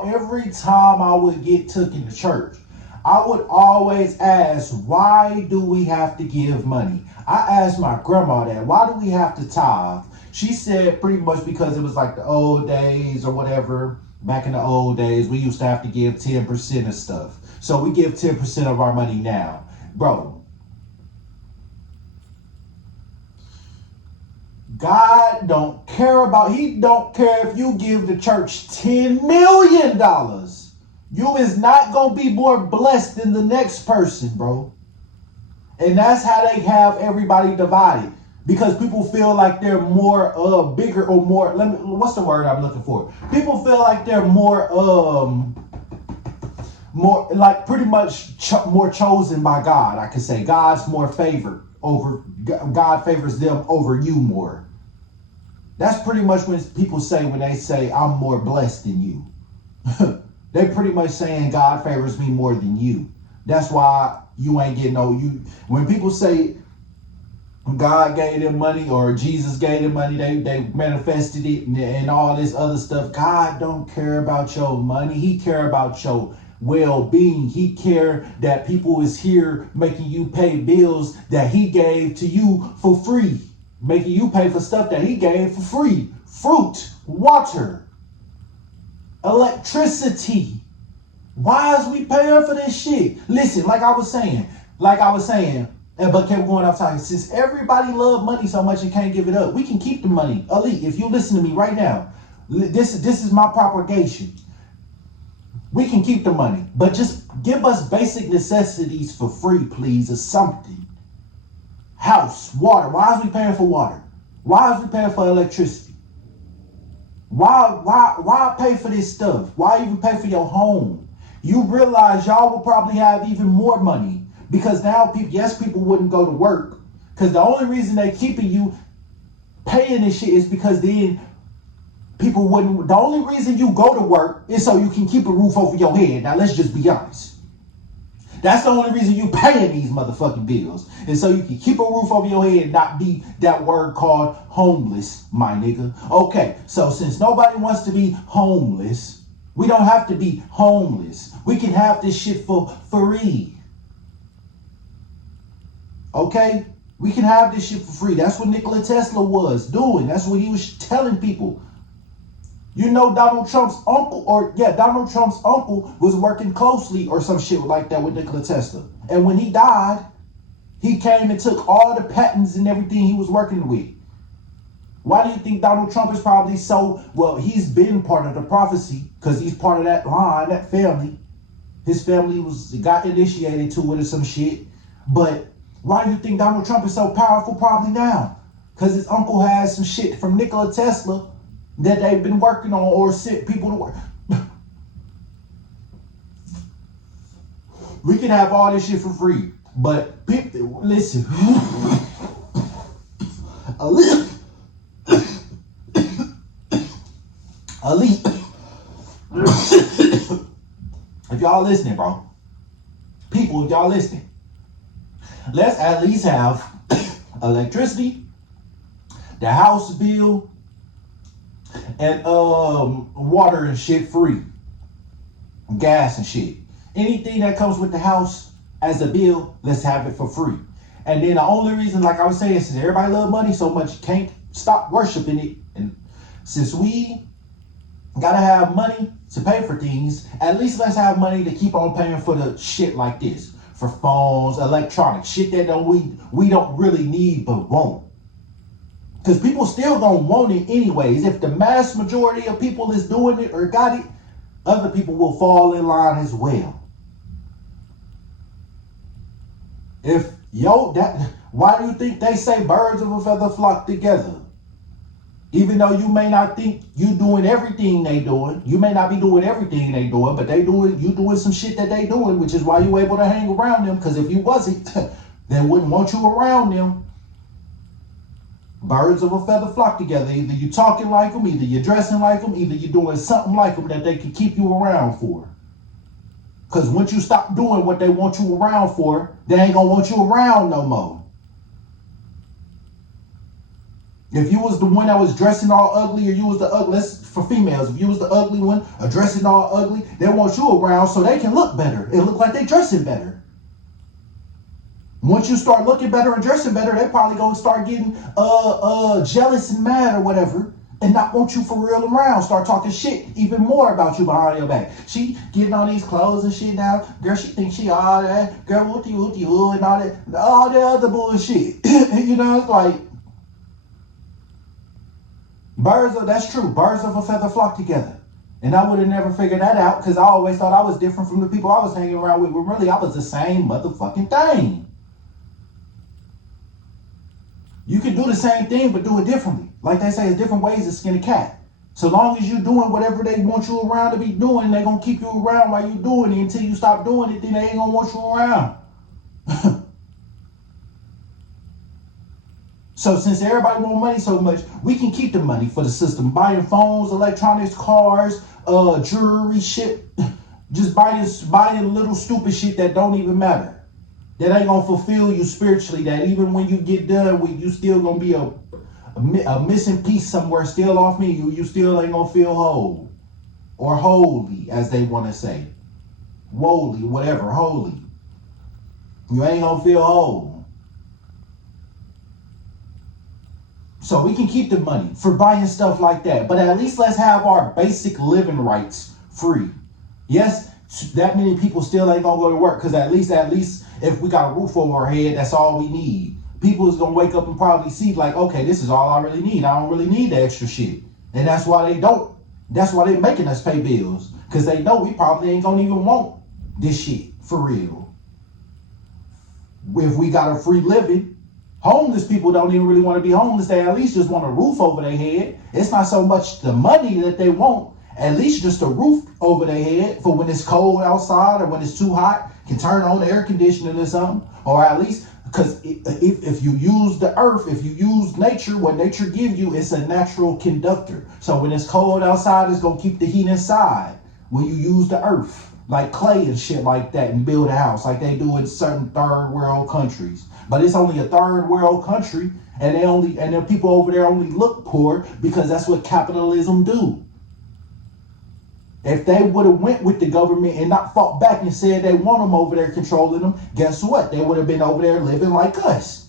every time I would get taken to church, I would always ask, why do we have to give money? I asked my grandma that, why do we have to tithe? She said pretty much because it was like the old days or whatever. Back in the old days, we used to have to give 10% of stuff. So we give 10% of our money now. Bro, God don't care if you give the church $10 million. You is not going to be more blessed than the next person, bro. And that's how they have everybody divided. Because people feel like they're more bigger or more, what's the word I'm looking for? People feel like they're more like pretty much more chosen by God. I could say God's more favored over, God favors them over you more. That's pretty much when people say, when they say I'm more blessed than you. They pretty much saying God favors me more than you. That's why you ain't getting when people say God gave them money or Jesus gave them money, they manifested it and all this other stuff. God don't care about your money. He care about your well-being. He care that people is here making you pay bills that he gave to you for free. Making you pay for stuff that he gave for free. Fruit, water, electricity. Why is we paying for this shit? Listen, like I was saying, but kept going off topic. Since everybody love money so much and can't give it up, we can keep the money. Ali, if you listen to me right now, this is my propagation. We can keep the money, but just give us basic necessities for free, please, or something. House, water. Why is we paying for water? Why is we paying for electricity? Why pay for this stuff? Why even pay for your home? You realize y'all will probably have even more money because now people wouldn't go to work because the only reason they keeping you paying this shit is because then people wouldn't. The only reason you go to work is so you can keep a roof over your head. Now let's just be honest. That's the only reason you paying these motherfucking bills. And so you can keep a roof over your head and not be that word called homeless, my nigga. Okay, so since nobody wants to be homeless, we don't have to be homeless. We can have this shit for free. Okay? We can have this shit for free. That's what Nikola Tesla was doing. That's what he was telling people. You know Donald Trump's uncle was working closely or some shit like that with Nikola Tesla. And when he died, he came and took all the patents and everything he was working with. Why do you think Donald Trump is probably so, well, he's been part of the prophecy because he's part of that line, that family. His family got initiated to it or some shit. But why do you think Donald Trump is so powerful probably now? Because his uncle has some shit from Nikola Tesla that they've been working on or sent people to work. We can have all this shit for free, but people, listen. If y'all listening, bro. People, if y'all listening. Let's at least have electricity, the house bill, and water and shit free. Gas and shit. Anything that comes with the house as a bill, let's have it for free. And then the only reason, like I was saying, since everybody love money so much, you can't stop worshiping it. And since we gotta have money to pay for things, at least let's have money to keep on paying for the shit like this. For phones, electronics, shit that we don't really need but want. Because people still gonna want it anyways. If the mass majority of people is doing it or got it, other people will fall in line as well. Why do you think they say birds of a feather flock together? Even though you may not think you doing everything they doing, you may not be doing everything they doing, but you doing some shit that they doing, which is why you able to hang around them. Because if you wasn't, they wouldn't want you around them. Birds of a feather flock together. Either you talking like them, either you dressing like them, either you doing something like them that they can keep you around for. Because once you stop doing what they want you around for, they ain't gonna want you around no more. If you was the one that was dressing all ugly, or you was the ugly, for females, if you was the ugly one, or dressing all ugly, they want you around so they can look better. It look like they dressing better. Once you start looking better and dressing better, they probably gonna start getting jealous and mad or whatever, and not want you for real around. Start talking shit even more about you behind your back. She getting on these clothes and shit now. Girl, she thinks she all that. Girl, wooty and all that other bullshit. You know, it's like that's true. Birds of a feather flock together. And I would have never figured that out because I always thought I was different from the people I was hanging around with. But really, I was the same motherfucking thing. You can do the same thing, but do it differently. Like they say, there's different ways to skin a cat. So long as you're doing whatever they want you around to be doing, they're going to keep you around while you're doing it. Until you stop doing it, then they ain't going to want you around. So since everybody want money so much, we can keep the money for the system. Buying phones, electronics, cars, jewelry, shit. Just buying little stupid shit that don't even matter. That ain't gonna fulfill you spiritually. That even when you get done with, you still gonna be a missing piece somewhere still off me. You still ain't gonna feel whole. Or holy, as they want to say. Woly, whatever, holy. You ain't gonna feel whole. So we can keep the money for buying stuff like that. But at least let's have our basic living rights free. Yes, that many people still ain't gonna go to work because at least if we got a roof over our head, that's all we need. People is gonna wake up and probably see like, okay, this is all I really need. I don't really need the extra shit. And that's why they making us pay bills. Because they know we probably ain't gonna even want this shit for real. If we got a free living, Homeless people don't even really want to be homeless. They at least just want a roof over their head. It's not so much the money that they want, at least just a roof over their head for when it's cold outside or when it's too hot, can turn on the air conditioning or something. Or at least, because if you use the earth, if you use nature, what nature gives you, it's a natural conductor. So when it's cold outside, it's going to keep the heat inside when you use the earth, like clay and shit like that, and build a house like they do in certain third world countries. But it's only a third world country, and the people over there only look poor because that's what capitalism do. If they would have went with the government and not fought back and said they want them over there controlling them, guess what? They would have been over there living like us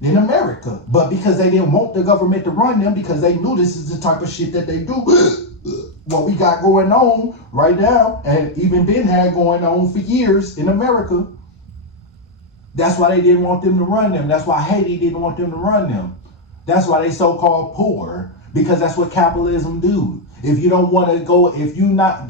in America. But because they didn't want the government to run them, because they knew this is the type of shit that they do, what we got going on right now, and even been had going on for years in America, that's why they didn't want them to run them. That's why Haiti didn't want them to run them. That's why they so-called poor, because that's what capitalism do. If you don't want to go, if you not,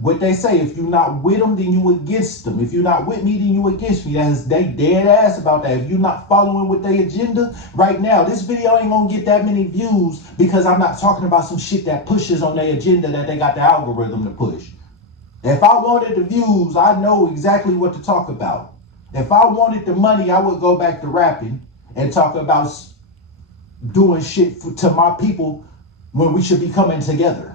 what they say, if you're not with them, then you against them. If you're not with me, then you against me. They dead ass about that. If you're not following with their agenda, right now, this video ain't gonna get that many views because I'm not talking about some shit that pushes on their agenda that they got the algorithm to push. If I wanted the views, I know exactly what to talk about. If I wanted the money, I would go back to rapping and talk about doing shit to my people when we should be coming together.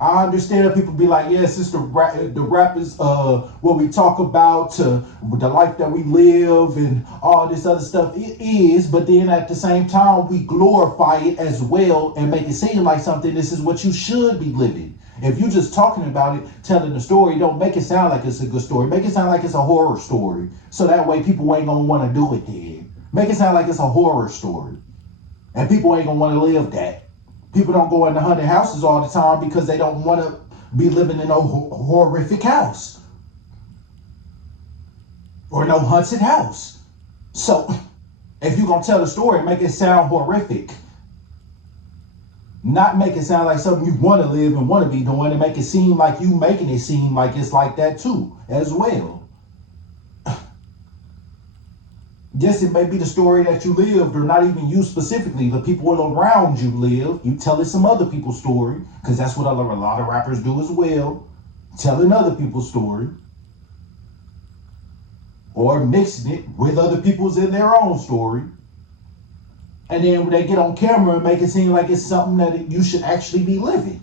I understand that people be like, yes, it's the rap is what we talk about, the life that we live and all this other stuff. It is, but then at the same time, we glorify it as well and make it seem like something, this is what you should be living. If you're just talking about it, telling the story, don't make it sound like it's a good story. Make it sound like it's a horror story. So that way people ain't gonna want to do it then. Make it sound like it's a horror story. And people ain't gonna want to live that. People don't go into haunted houses all the time because they don't want to be living in no horrific house. Or no haunted house. So, if you're gonna tell the story, make it sound horrific. Not make it sound like something you want to live and want to be doing, and make it seem like you making it seem like it's like that too, as well. Yes, it may be the story that you lived, or not even you specifically, the people around you live. You telling some other people's story, because that's what a lot of rappers do as well, telling other people's story, or mixing it with other people's in their own story. And then when they get on camera and make it seem like it's something that you should actually be living.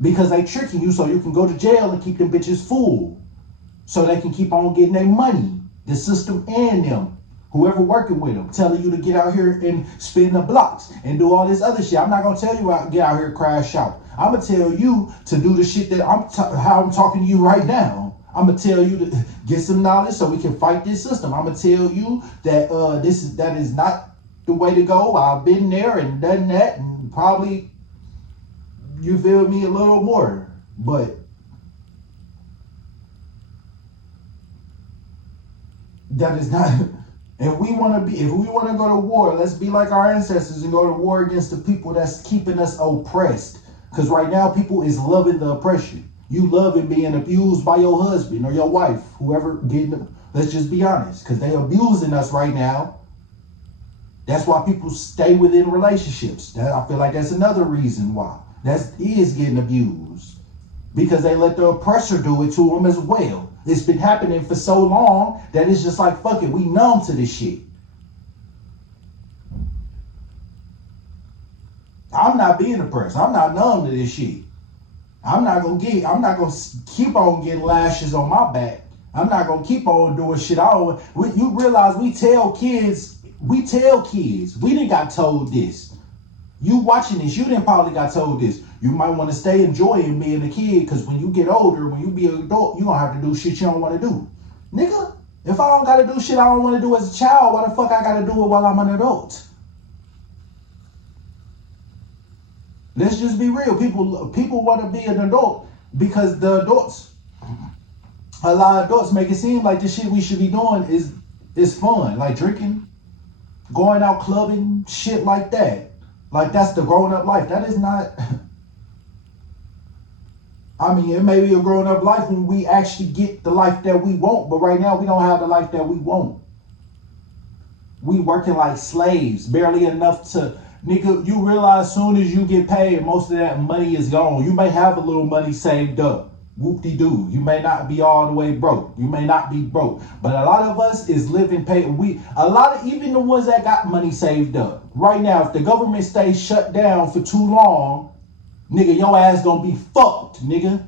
Because they tricking you so you can go to jail and keep them bitches full. So they can keep on getting their money. The system and them. Whoever working with them. Telling you to get out here and spin the blocks. And do all this other shit. I'm not going to tell you get out here and crash out. I'm going to tell you to do the shit that how I'm talking to you right now. I'm going to tell you to get some knowledge so we can fight this system. I'm going to tell you that that is not the way to go. I've been there and done that, and probably, you feel me, a little more. But that is not. If we want to go to war, let's be like our ancestors and go to war against the people that's keeping us oppressed. Because right now, people is loving the oppression. You loving being abused by your husband or your wife, whoever getting. Let's just be honest, because they abusing us right now. That's why people stay within relationships. I feel like that's another reason why. That is getting abused. Because they let the oppressor do it to them as well. It's been happening for so long that it's just like, fuck it, we numb to this shit. I'm not being oppressed. I'm not numb to this shit. I'm not gonna keep on getting lashes on my back. I'm not gonna keep on doing shit. You realize we tell kids, we didn't got told this. You watching this, you didn't probably got told this. You might want to stay enjoying being a kid, because when you get older, when you be an adult, you gonna have to do shit you don't want to do. Nigga, if I don't gotta do shit I don't want to do as a child, why the fuck I gotta do it while I'm an adult? Let's just be real. People want to be an adult because a lot of adults make it seem like the shit we should be doing is fun, like drinking, going out clubbing, shit like that. Like that's the grown up life. That is not. I mean, it may be a grown up life when we actually get the life that we want, but right now we don't have the life that we want. We working like slaves, barely enough to, nigga, you realize as soon as you get paid, most of that money is gone. You may have a little money saved up. Whoop-de-doo. You may not be all the way broke. You may not be broke. But a lot of us is living pay. Even the ones that got money saved up. Right now, if the government stays shut down for too long, nigga, your ass gonna be fucked, nigga.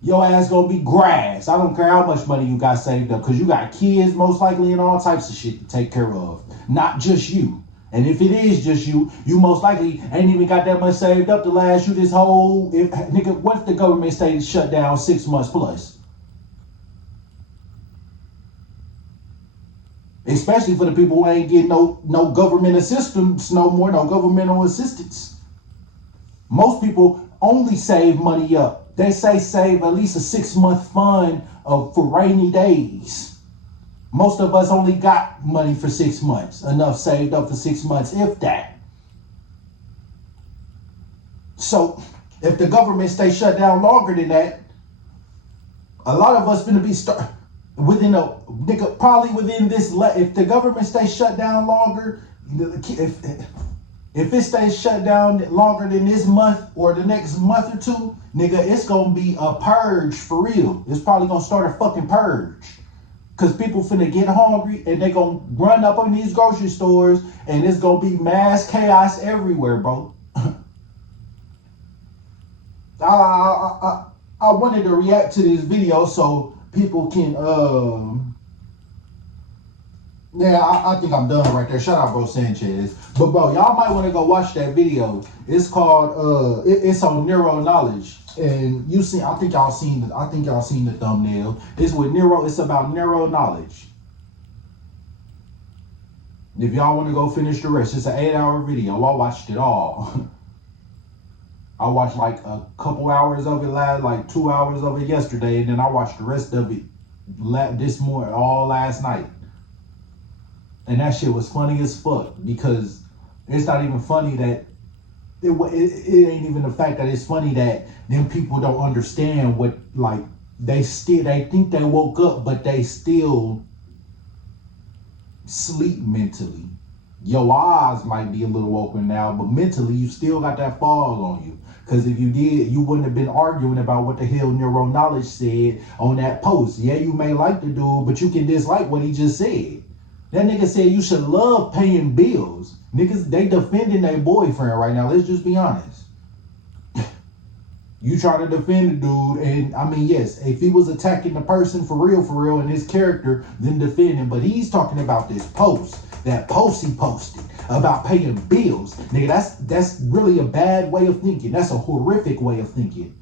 Your ass gonna be grass. I don't care how much money you got saved up, because you got kids most likely and all types of shit to take care of. Not just you. And if it is just you, you most likely ain't even got that much saved up to last you this whole... nigga, what if the government stayed shut down 6 months plus? Especially for the people who ain't getting no government assistance no more, no governmental assistance. Most people only save money up. They say save at least a 6-month fund for rainy days. Most of us only got money for 6 months, enough saved up for 6 months, if that. So if the government stays shut down longer than that, a lot of us gonna be probably within this, if the government stays shut down longer, if it stays shut down longer than this month or the next month or two, nigga, it's gonna be a purge for real. It's probably gonna start a fucking purge. Because people finna get hungry and they gonna run up on these grocery stores and it's gonna be mass chaos everywhere, bro. I wanted to react to this video so people can, I think I'm done right there. Shout out, bro Sanchez. But bro, y'all might want to go watch that video. It's called, it's on neuro knowledge. And I think y'all seen the thumbnail. It's about neuro knowledge. If y'all want to go finish the rest, it's an 8-hour video. I watched it all. I watched like a couple hours of it like 2 hours of it yesterday, and then I watched the rest of it this morning, all last night. And that shit was funny as fuck, because it's not even funny that it ain't even the fact that it's funny that them people don't understand what, like, they think they woke up, but they still sleep mentally. Your eyes might be a little open now, but mentally you still got that fog on you. Because if you did, you wouldn't have been arguing about what the hell neuro knowledge said on that post. Yeah, you may like the dude, but you can dislike what he just said. That nigga said you should love paying bills. Niggas, they defending their boyfriend right now. Let's just be honest. You try to defend the dude, and I mean, yes, if he was attacking the person for real, and his character, then defend him. But he's talking about this post, that post he posted about paying bills. Nigga, that's really a bad way of thinking. That's a horrific way of thinking.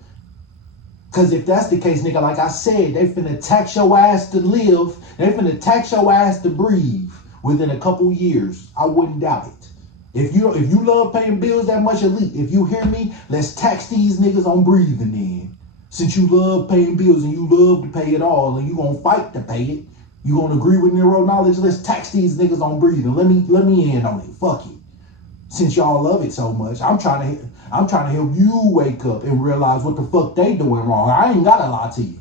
Because if that's the case, nigga, like I said, they finna tax your ass to live. They finna tax your ass to breathe within a couple years. I wouldn't doubt it. If you love paying bills that much, elite, if you hear me, let's tax these niggas on breathing then. Since you love paying bills and you love to pay it all and you gonna fight to pay it, you gonna agree with neuro knowledge, let's tax these niggas on breathing. Let me in on it. Fuck it. Since y'all love it so much, I'm trying to help you wake up and realize what the fuck they doing wrong. I ain't gotta lie to you.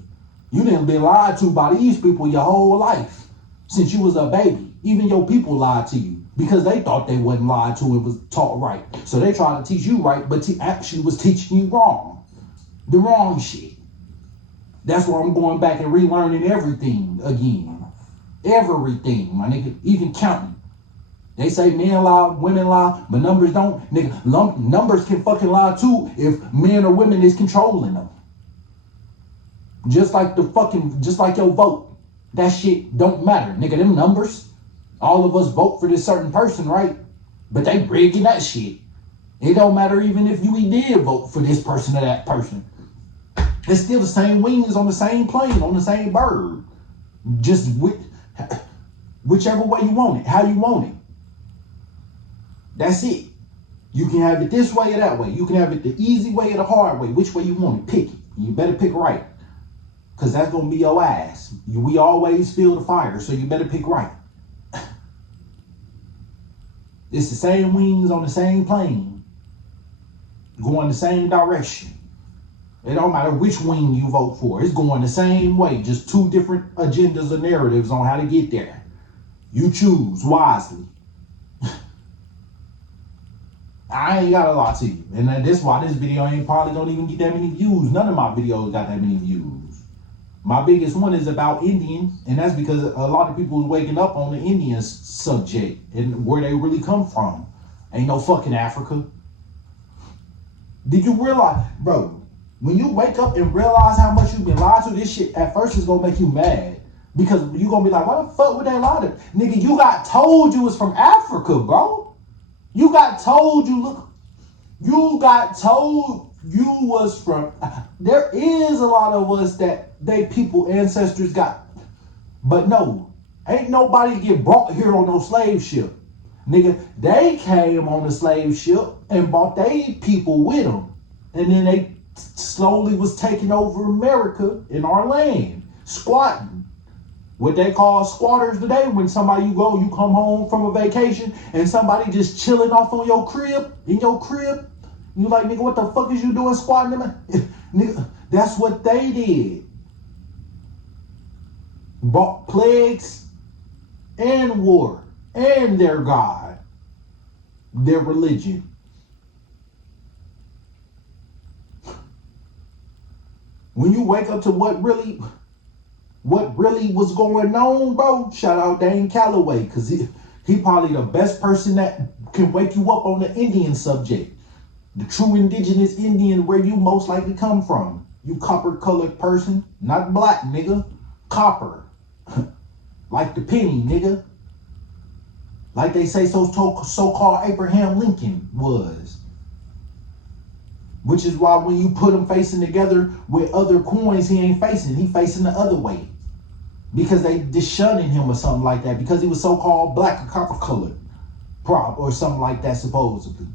You done been lied to by these people your whole life since you was a baby. Even your people lied to you because they thought they wasn't lied to. It was taught right. So they tried to teach you right, but actually was teaching you wrong. The wrong shit. That's why I'm going back and relearning everything again. Everything, my nigga. Even counting. They say men lie, women lie, but numbers don't. Nigga, numbers can fucking lie too if men or women is controlling them. Just like your vote. That shit don't matter. Nigga, them numbers. All of us vote for this certain person, right? But they rigging that shit. It don't matter even if you did vote for this person or that person. It's still the same wings on the same plane, on the same bird. Just whichever way you want it, how you want it. That's it. You can have it this way or that way. You can have it the easy way or the hard way. Which way you want it, pick it. You better pick right. Because that's going to be your ass. We always feel the fire, so you better pick right. It's the same wings on the same plane. Going the same direction. It don't matter which wing you vote for. It's going the same way, just two different agendas or narratives on how to get there. You choose wisely. I ain't got a lot to you. And that's why this video ain't probably don't even get that many views. None of my videos got that many views. My biggest one is about Indians, and that's because a lot of people is waking up on the Indian subject and where they really come from. Ain't no fucking Africa. Did you realize, bro, when you wake up and realize how much you've been lied to, this shit at first is gonna make you mad. Because you gonna be like, why the fuck would they lie to? Nigga, you got told you was from Africa, bro. You got told you got told you was from, there is a lot of us that they people ancestors got, but no, ain't nobody get brought here on no slave ship. Nigga, they came on the slave ship and brought they people with them. And then they slowly was taking over America in our land, squatting. What they call squatters today, when somebody you come home from a vacation and somebody just chilling off on your crib, in your crib. You like, nigga, what the fuck is you doing squatting them? Nigga, that's what they did. Brought plagues and war and their God, their religion. When you wake up to what really was going on, bro, shout out Dane Calloway, because he probably the best person that can wake you up on the Indian subject. The true indigenous Indian, where you most likely come from. You copper-colored person, not black, nigga. Copper. Like the penny, nigga. Like they say so-called Abraham Lincoln was. Which is why when you put him facing together with other coins, he ain't facing. He facing the other way. Because they shunning him or something like that. Because he was so-called black or copper-colored. Or something like that, supposedly.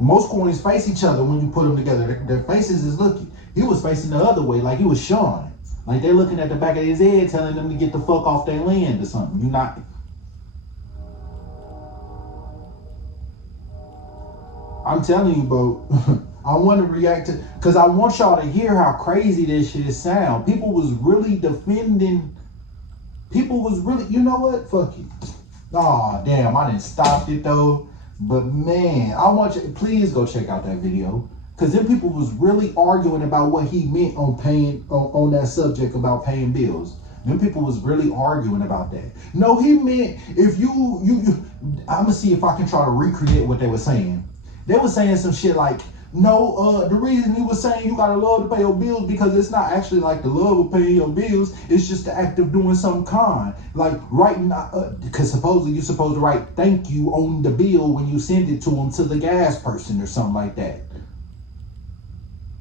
Most coins face each other when you put them together. Their faces is looking. He was facing the other way, like he was Sean. Like they're looking at the back of his head, telling them to get the fuck off their land or something. You not. I'm telling you, bro. I want to react to, because I want y'all to hear how crazy this shit sound. People was really defending. People was really, you know what? Fuck it. Oh damn, I didn't stop it though. But man, I want you, please go check out that video. Because then people was really arguing about what he meant on paying, on that subject about paying bills. Them people was really arguing about that. No, he meant if you I'm going to see if I can try to recreate what they were saying. They were saying some shit like, no, the reason he was saying you gotta love to pay your bills because it's not actually like the love of paying your bills. It's just the act of doing some kind. Like writing, because supposedly you're supposed to write thank you on the bill when you send it to them, to the gas person or something like that.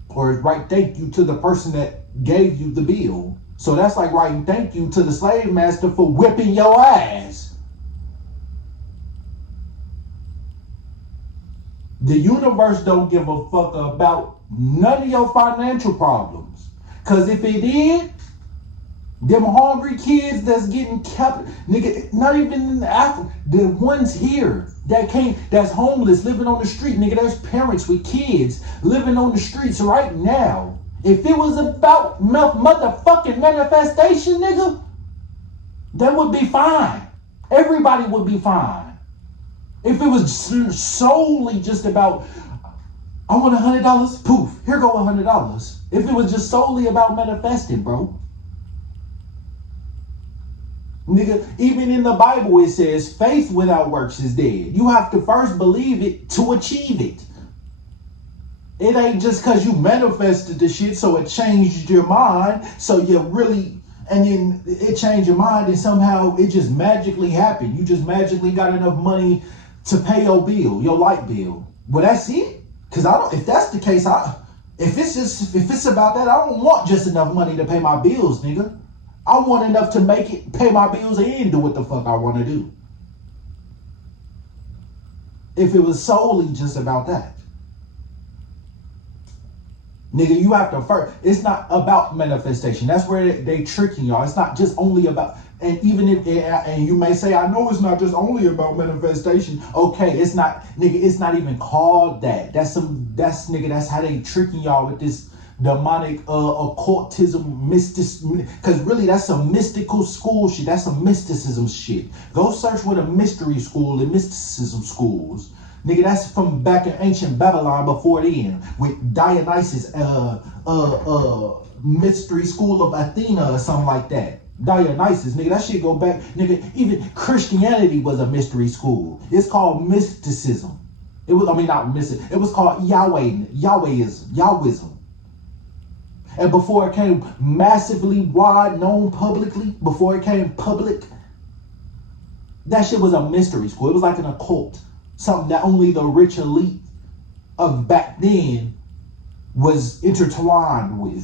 Or write thank you to the person that gave you the bill. So that's like writing thank you to the slave master for whipping your ass. The universe don't give a fuck about none of your financial problems. Because if it did, them hungry kids that's getting kept, nigga, not even in Africa, the ones here that that's homeless, living on the street, nigga, there's parents with kids living on the streets right now. If it was about motherfucking manifestation, nigga, that would be fine. Everybody would be fine. If it was solely just about, I want $100, poof, here go $100. If it was just solely about manifesting, bro. Nigga, even in the Bible it says faith without works is dead. You have to first believe it to achieve it. It ain't just because you manifested the shit so it changed your mind, so you really, and then it changed your mind and somehow it just magically happened. You just magically got enough money to pay your bill, your light bill. Well, that's it. Because if that's the case, if it's about that, I don't want just enough money to pay my bills, nigga. I want enough to pay my bills and do what the fuck I want to do. If it was solely just about that. Nigga, you have to first, it's not about manifestation. That's where they tricking y'all. It's not just only about, And even if, and you may say, I know it's not just only about manifestation. Okay, it's not, nigga, it's not even called that. That's how they tricking y'all with this demonic occultism, because really that's some mystical school shit. That's some mysticism shit. Go search what a mystery school and mysticism schools. Nigga, that's from back in ancient Babylon before then, with Dionysus, mystery school of Athena or something like that. Dionysus, nigga, that shit go back, nigga, even Christianity was a mystery school. It's called mysticism. It was, not mystic, it was called Yahwism. And before it came massively wide known publicly, before it came public, that shit was a mystery school. It was like an occult. Something that only the rich elite of back then was intertwined with.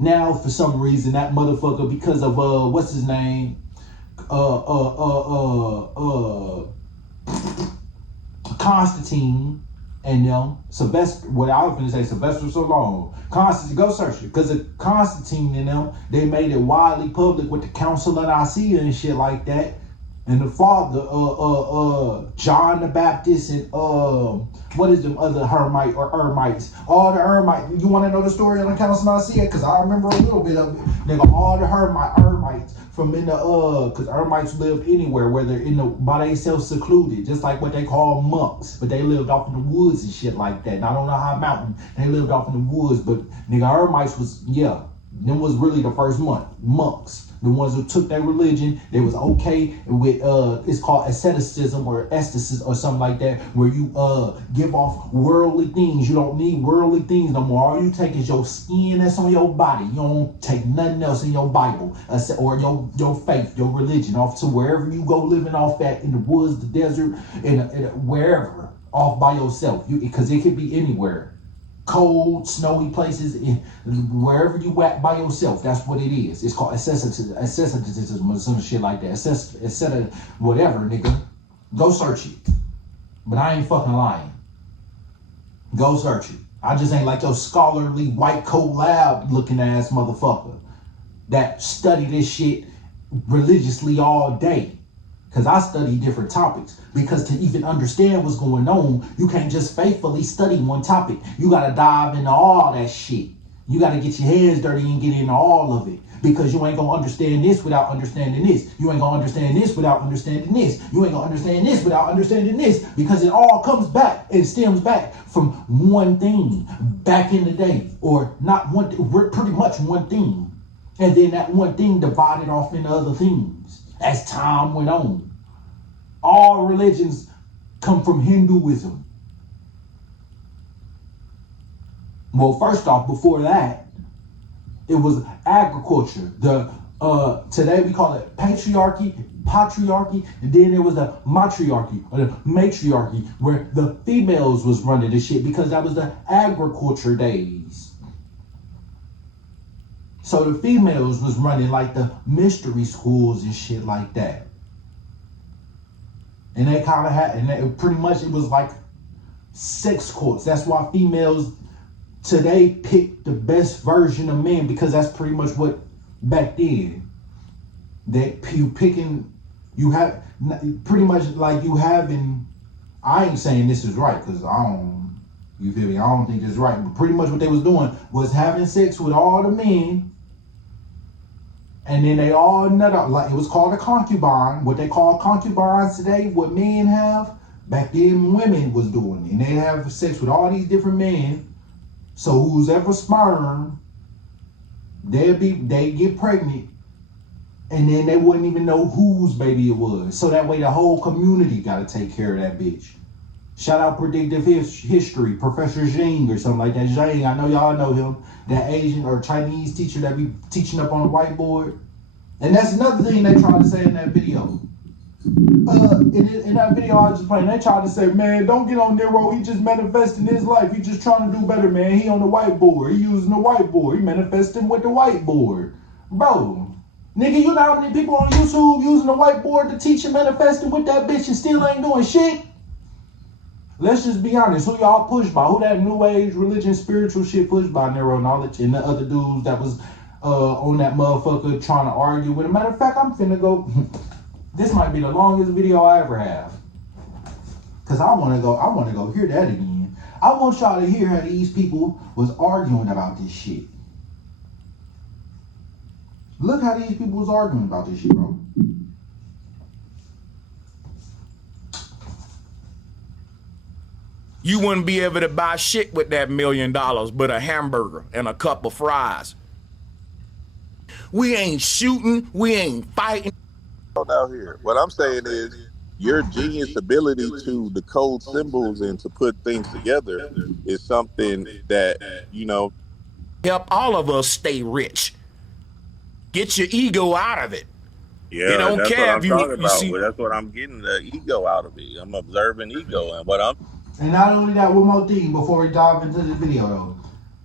Now, for some reason, that motherfucker, because of what's his name, Constantine and Sylvester. What I was gonna say, Sylvester Stallone. Constantine, go search it, because of Constantine and them, they made it widely public with the Council of Nicaea and shit like that. And the father, John the Baptist, and what is them other Ermites? All the Ermites. You want to know the story on the Council of Nicaea? Because I remember a little bit of it. Nigga, all the Ermites from in the because Ermites lived anywhere, where they're by themselves secluded, just like what they call monks. But they lived off in the woods and shit like that. Not on a high mountain. They lived off in the woods. But nigga, Ermites was them was really the first monks. The ones who took their religion, they was okay with it's called asceticism or ecstasis or something like that, where you give off worldly things. You don't need worldly things no more. All you take is your skin that's on your body. You don't take nothing else in your Bible or your faith, your religion, off to wherever you go living off at, in the woods, the desert, in wherever, off by yourself. Because it could be anywhere. Cold, snowy places, wherever you at by yourself. That's what it is. It's called asceticism or some shit like that. Whatever, nigga. Go search it. But I ain't fucking lying. Go search it. I just ain't like your scholarly white coat lab looking ass motherfucker that study this shit religiously all day. Because I study different topics. Because to even understand what's going on, you can't just faithfully study one topic. You got to dive into all that shit. You got to get your hands dirty and get into all of it. Because you ain't going to understand this without understanding this. You ain't going to understand this without understanding this. You ain't going to understand this without understanding this. Because it all comes back and stems back from one thing back in the day. Or not one, pretty much one thing. And then that one thing divided off into other things as time went on. All religions come from Hinduism. Well, first off, before that, it was agriculture. Today we call it patriarchy, and then there was the matriarchy or the matriarchy, where the females was running the shit, because that was the agriculture days. So the females was running like the mystery schools and shit like that. And they kind of had, and it pretty much, it was like sex cults. That's why females today pick the best version of men, because that's pretty much what back then. That you have pretty much like you having, I ain't saying this is right, because you feel me? I don't think this is right. But pretty much what they was doing was having sex with all the men. And then they all nut up. Like, it was called a concubine. What they call concubines today, what men have, back then women was doing it. And they have sex with all these different men. So who's ever sperm, they get pregnant. And then they wouldn't even know whose baby it was. So that way the whole community got to take care of that bitch. Shout out Predictive History, Professor Zhang or something like that. Zhang, I know y'all know him. That Asian or Chinese teacher that be teaching up on the whiteboard. And that's another thing they tried to say in that video. In that video I was just playing, they tried to say, man, don't get on Nero. He just manifesting his life. He just trying to do better, man. He on the whiteboard. He using the whiteboard. He manifesting with the whiteboard. Bro, nigga, you know how many people on YouTube using the whiteboard to teach and manifesting with that bitch and still ain't doing shit? Let's just be honest. Who y'all pushed by? Who that new age religion, spiritual shit pushed by? Nero Knowledge and the other dudes that was on that motherfucker trying to argue with him. Matter of fact, I'm finna go. This might be the longest video I ever have. Cause I wanna go hear that again. I want y'all to hear how these people was arguing about this shit. Look how these people was arguing about this shit, bro. You wouldn't be able to buy shit with that $1 million but a hamburger and a cup of fries. We ain't shooting, we ain't fighting. Out here, what I'm saying is your genius ability to decode symbols and to put things together is something that, you know, Help all of us stay rich. Get your ego out of it. yeah, They don't that's care what if I'm talking you about. see. Well, that's what I'm getting the ego out of it. I'm observing ego, and what I'm And not only that, one more thing before we dive into this video though.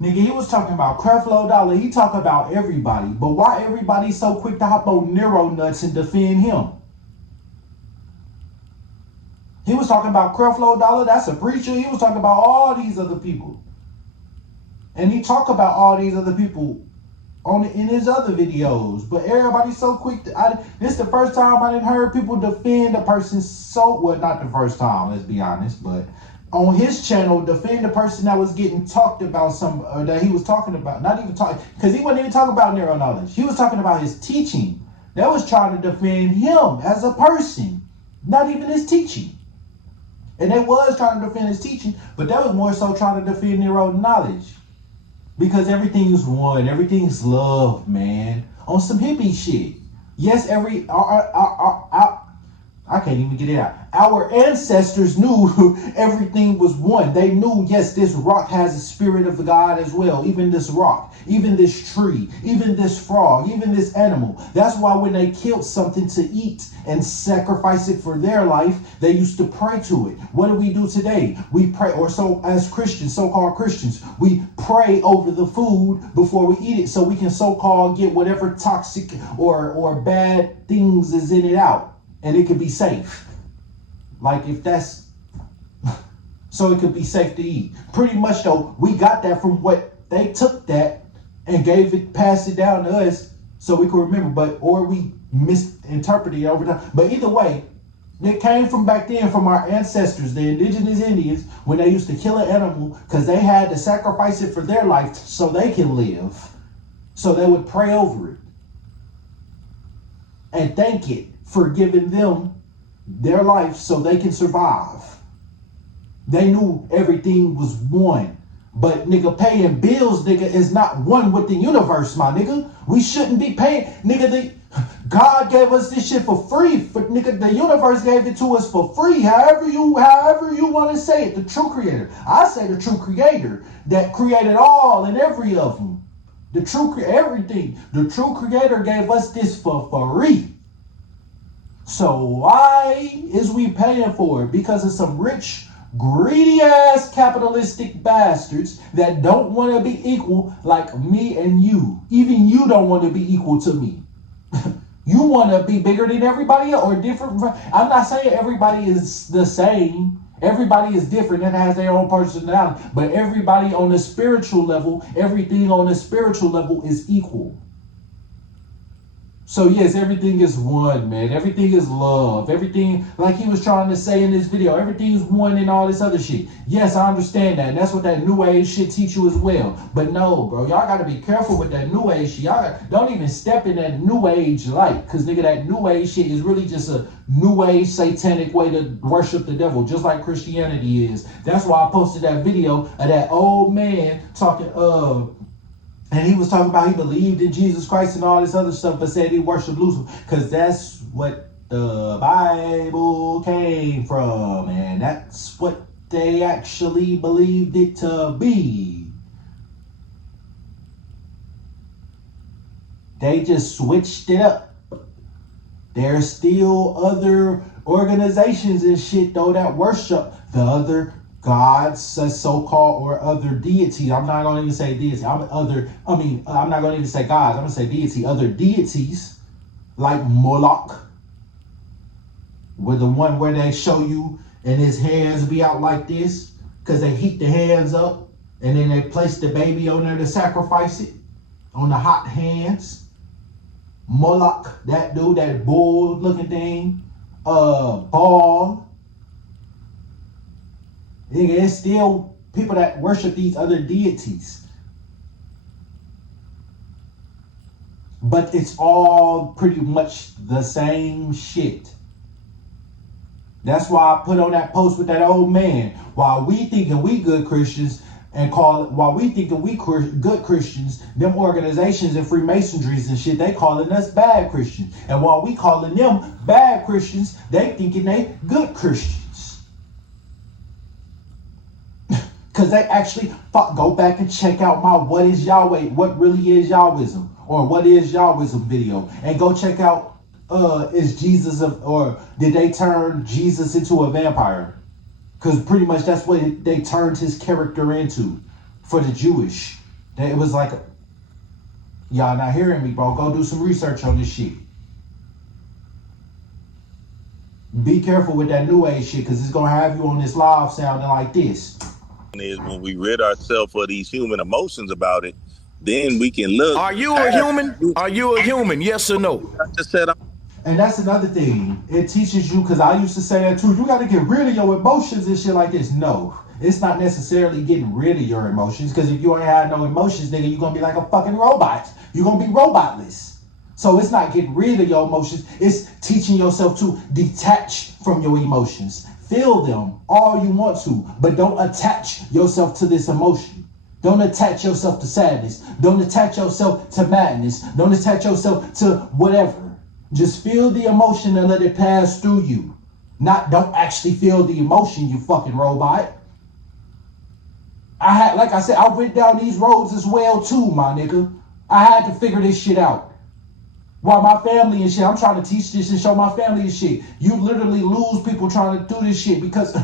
Nigga, he was talking about Creflo Dollar. He talk about everybody. But why everybody so quick to hop on Nero nuts and defend him? He was talking about Creflo Dollar. That's a preacher. He was talking about all these other people. And he talked about all these other people in his other videos. But everybody's so quick to... This is the first time I didn't heard people defend a person so... Well, not the first time, let's be honest. But on his channel, defend the person that was getting talked about, that he was talking about. Not even talking... Because he wasn't even talking about narrow knowledge. He was talking about his teaching. That was trying to defend him as a person. Not even his teaching. And they was trying to defend his teaching, but that was more so trying to defend their own knowledge. Because everything is one, everything is love, man. On some hippie shit. Yes, I can't even get it out. Our ancestors knew everything was one. They knew, yes, this rock has a spirit of the God as well. Even this rock, even this tree, even this frog, even this animal. That's why when they killed something to eat and sacrifice it for their life, they used to pray to it. What do we do today? We pray, or so as Christians, so-called Christians, we pray over the food before we eat it so we can so-called get whatever toxic or bad things is in it out. And it could be safe. Like if that's, so it could be safe to eat. Pretty much though, we got that from what they took that and passed it down to us so we could remember, or we misinterpreted it over time. But either way, it came from back then from our ancestors, the indigenous Indians, when they used to kill an animal because they had to sacrifice it for their life so they can live. So they would pray over it and thank it for giving them their life so they can survive. They knew everything was one. But nigga, paying bills, nigga, is not one with the universe, my nigga. We shouldn't be paying, nigga. God gave us this shit for free. But nigga, the universe gave it to us for free. However you want to say it, the true creator. I say the true creator that created all and every of them. Everything. The true creator gave us this for free. So why is we paying for it? Because of some rich, greedy ass capitalistic bastards that don't want to be equal like me and you. Even you don't want to be equal to me. You want to be bigger than everybody else or different. I'm not saying everybody is the same. Everybody is different and has their own personality. But everybody on the spiritual level, everything on the spiritual level is equal. So yes, everything is one, man. Everything is love. Everything, like he was trying to say in this video, everything is one and all this other shit. Yes, I understand that. And that's what that new age shit teach you as well. But no, bro, y'all got to be careful with that new age shit. Don't even step in that new age light. Because, nigga, that new age shit is really just a new age satanic way to worship the devil, just like Christianity is. That's why I posted that video of that old man talking, and he was talking about he believed in Jesus Christ and all this other stuff, but said he worshiped Lucifer. Because that's what the Bible came from. And that's what they actually believed it to be. They just switched it up. There's still other organizations and shit, though, that worship the other gods, so-called, or other deities. I'm not going to even say deity. I'm not going to even say gods. I'm going to say deity. Other deities, like Moloch, with the one where they show you and his hands be out like this, because they heat the hands up, and then they place the baby on there to sacrifice it. on the hot hands. Moloch, that dude, that bull looking thing. Baal. It's still people that worship these other deities. But it's all pretty much the same shit. That's why I put on that post with that old man. While we thinking we good Christians while we thinking we good Christians, them organizations and Freemasonries and shit, they calling us bad Christians. And while we calling them bad Christians, they thinking they good Christians. Because they actually go back and check out my What is Yahweh, What Really Is Yahwism, or What is Yahwism video, and go check out is Jesus or did they turn Jesus into a vampire? Because pretty much that's what they turned his character into for the Jewish. It was like, y'all not hearing me, bro. Go do some research on this shit. Be careful with that new age shit, because it's going to have you on this live sounding like this. Is when we rid ourselves of these human emotions about it, then we can look. Are you a human? Are you a human? Yes or no? I just said and that's another thing. It teaches you, because I used to say that too, you got to get rid of your emotions and shit like this. No, it's not necessarily getting rid of your emotions, because if you ain't had no emotions, nigga, you're going to be like a fucking robot. You're going to be robotless. So it's not getting rid of your emotions. It's teaching yourself to detach from your emotions. Feel them all you want to, but don't attach yourself to this emotion. Don't attach yourself to sadness. Don't attach yourself to madness. Don't attach yourself to whatever. Just feel the emotion and let it pass through you. Don't actually feel the emotion, you fucking robot. Like I said, I went down these roads as well too, my nigga. I had to figure this shit out. While my family and shit, I'm trying to teach this and show my family and shit. You literally lose people trying to do this shit because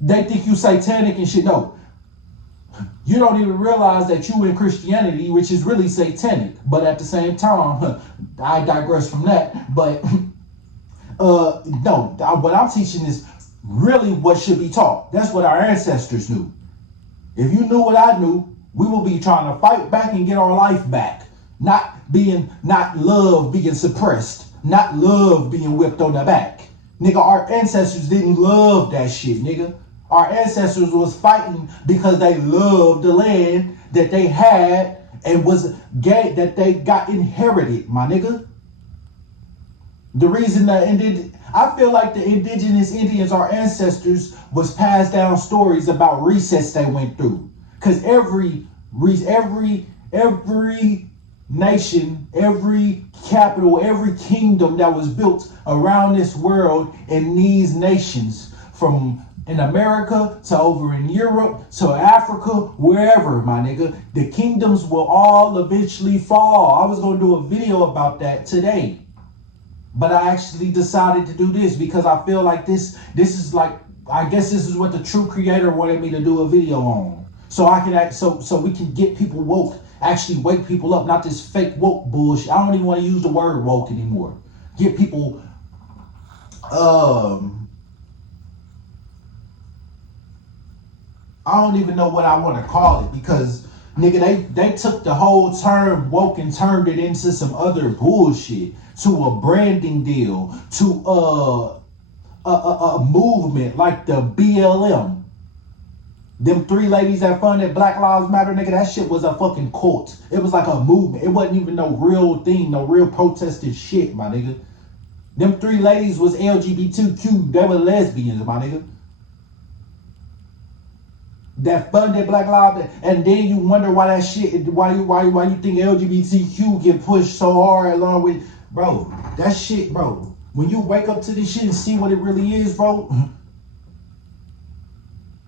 they think you satanic and shit. No. You don't even realize that you in Christianity, which is really satanic. But at the same time, I digress from that. But no, what I'm teaching is really what should be taught. That's what our ancestors knew. If you knew what I knew, we will be trying to fight back and get our life back. Not love being suppressed. Not love being whipped on the back. Nigga, our ancestors didn't love that shit, nigga. Our ancestors was fighting because they loved the land that they had and that they got inherited, my nigga. The reason I feel like the indigenous Indians, our ancestors, was passed down stories about resets they went through. Because every nation, every capital, every kingdom that was built around this world in these nations, from in America to over in Europe to Africa, wherever, my nigga, the kingdoms will all eventually fall. I was going to do a video about that today, but I actually decided to do this because I feel like this is like, I guess this is what the true creator wanted me to do a video on, so I can so we can get people woke, actually wake people up, not this fake woke bullshit. I don't even want to use the word woke anymore. Get people I don't even know what I want to call it, because nigga, they took the whole term woke and turned it into some other bullshit, to a branding deal, to a movement like the BLM. Them 3 ladies that funded Black Lives Matter, nigga, that shit was a fucking cult. It was like a movement. It wasn't even no real thing, no real protested shit, my nigga. Them 3 ladies was LGBTQ. They were lesbians, my nigga. That funded Black Lives, and then you wonder why that shit, why you think LGBTQ get pushed so hard along with, bro, that shit, bro. When you wake up to this shit and see what it really is, bro,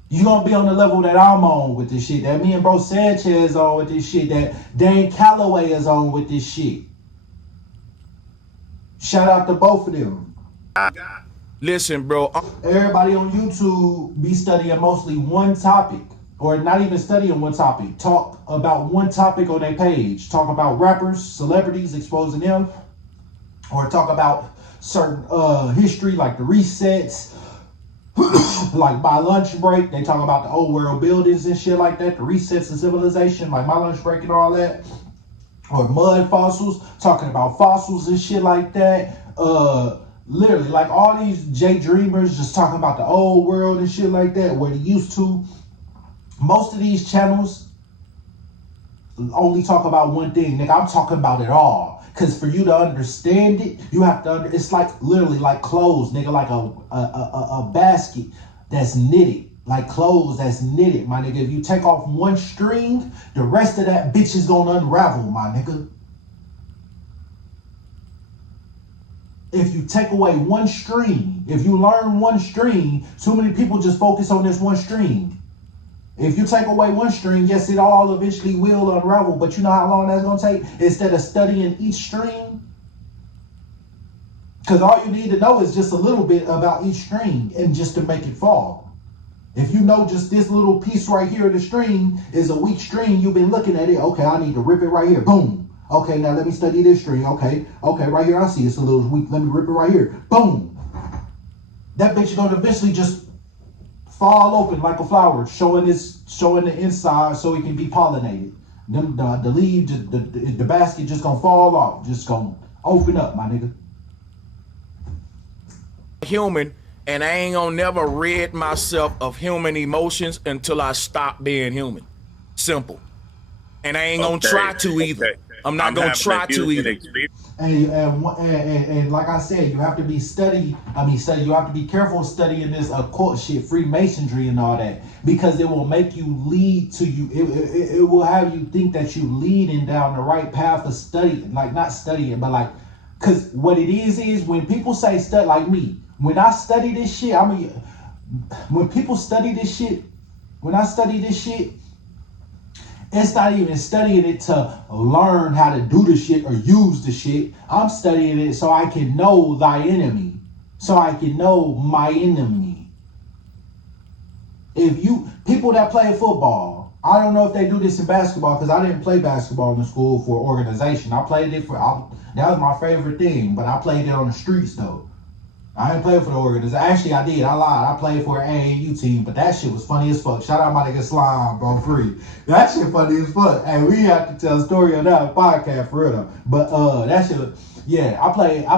you gonna be on the level that I'm on with this shit, that me and bro Sanchez on with this shit, that Dane Calloway is on with this shit. Shout out to both of them. Listen, bro. Everybody on YouTube be studying mostly one topic, or not even studying one topic. Talk about one topic on their page. Talk about rappers, celebrities, exposing them, or talk about certain history like the resets, Like my lunch break, they talk about the old world buildings and shit like that, the resets of civilization, like my lunch break and all that. Or mud fossils, talking about fossils and shit like that. Literally, like all these J Dreamers just talking about the old world and shit like that, where they used to. Most of these channels only talk about one thing, nigga. I'm talking about it all. Cause for you to understand it, you have to it's like literally like clothes, nigga, like a basket that's knitted. Like clothes that's knitted, my nigga. If you take off one string, the rest of that bitch is gonna unravel, my nigga. If you take away one string, if you learn one string, too many people just focus on this one string. If you take away one string, yes, it all eventually will unravel, but you know how long that's gonna take? Instead of studying each string, because all you need to know is just a little bit about each string and just to make it fall. If you know just this little piece right here of the string is a weak string, you've been looking at it, okay, I need to rip it right here, boom. Okay, now let me study this string, okay, right here I see it's a little weak, let me rip it right here, boom. That bitch is gonna eventually just fall open like a flower, showing the inside so it can be pollinated. The leaves, the basket just gonna fall off, just gonna open up, my nigga. Human, and I ain't gonna never rid myself of human emotions until I stop being human. Simple. And I ain't gonna try to either. I'm not gonna try to either. And like I said, you have to be you have to be careful studying this occult shit, Freemasonry and all that, because it will make you lead to you. It will have you think that you leading down the right path of studying, like not studying, but like, cause what it is when people say study, like me, when I study this shit, when people study this shit, when I study this shit, it's not even studying it to learn how to do the shit or use the shit. I'm studying it so I can know thy enemy. So I can know my enemy. People that play football, I don't know if they do this in basketball because I didn't play basketball in school for organization. I played it that was my favorite thing, but I played it on the streets though. I didn't play for the organization. Actually, I did. I lied. I played for an AAU team, but that shit was funny as fuck. Shout out my nigga Slime, bro, free. That shit funny as fuck. Hey, we have to tell a story on that podcast for real though. But that shit, yeah, I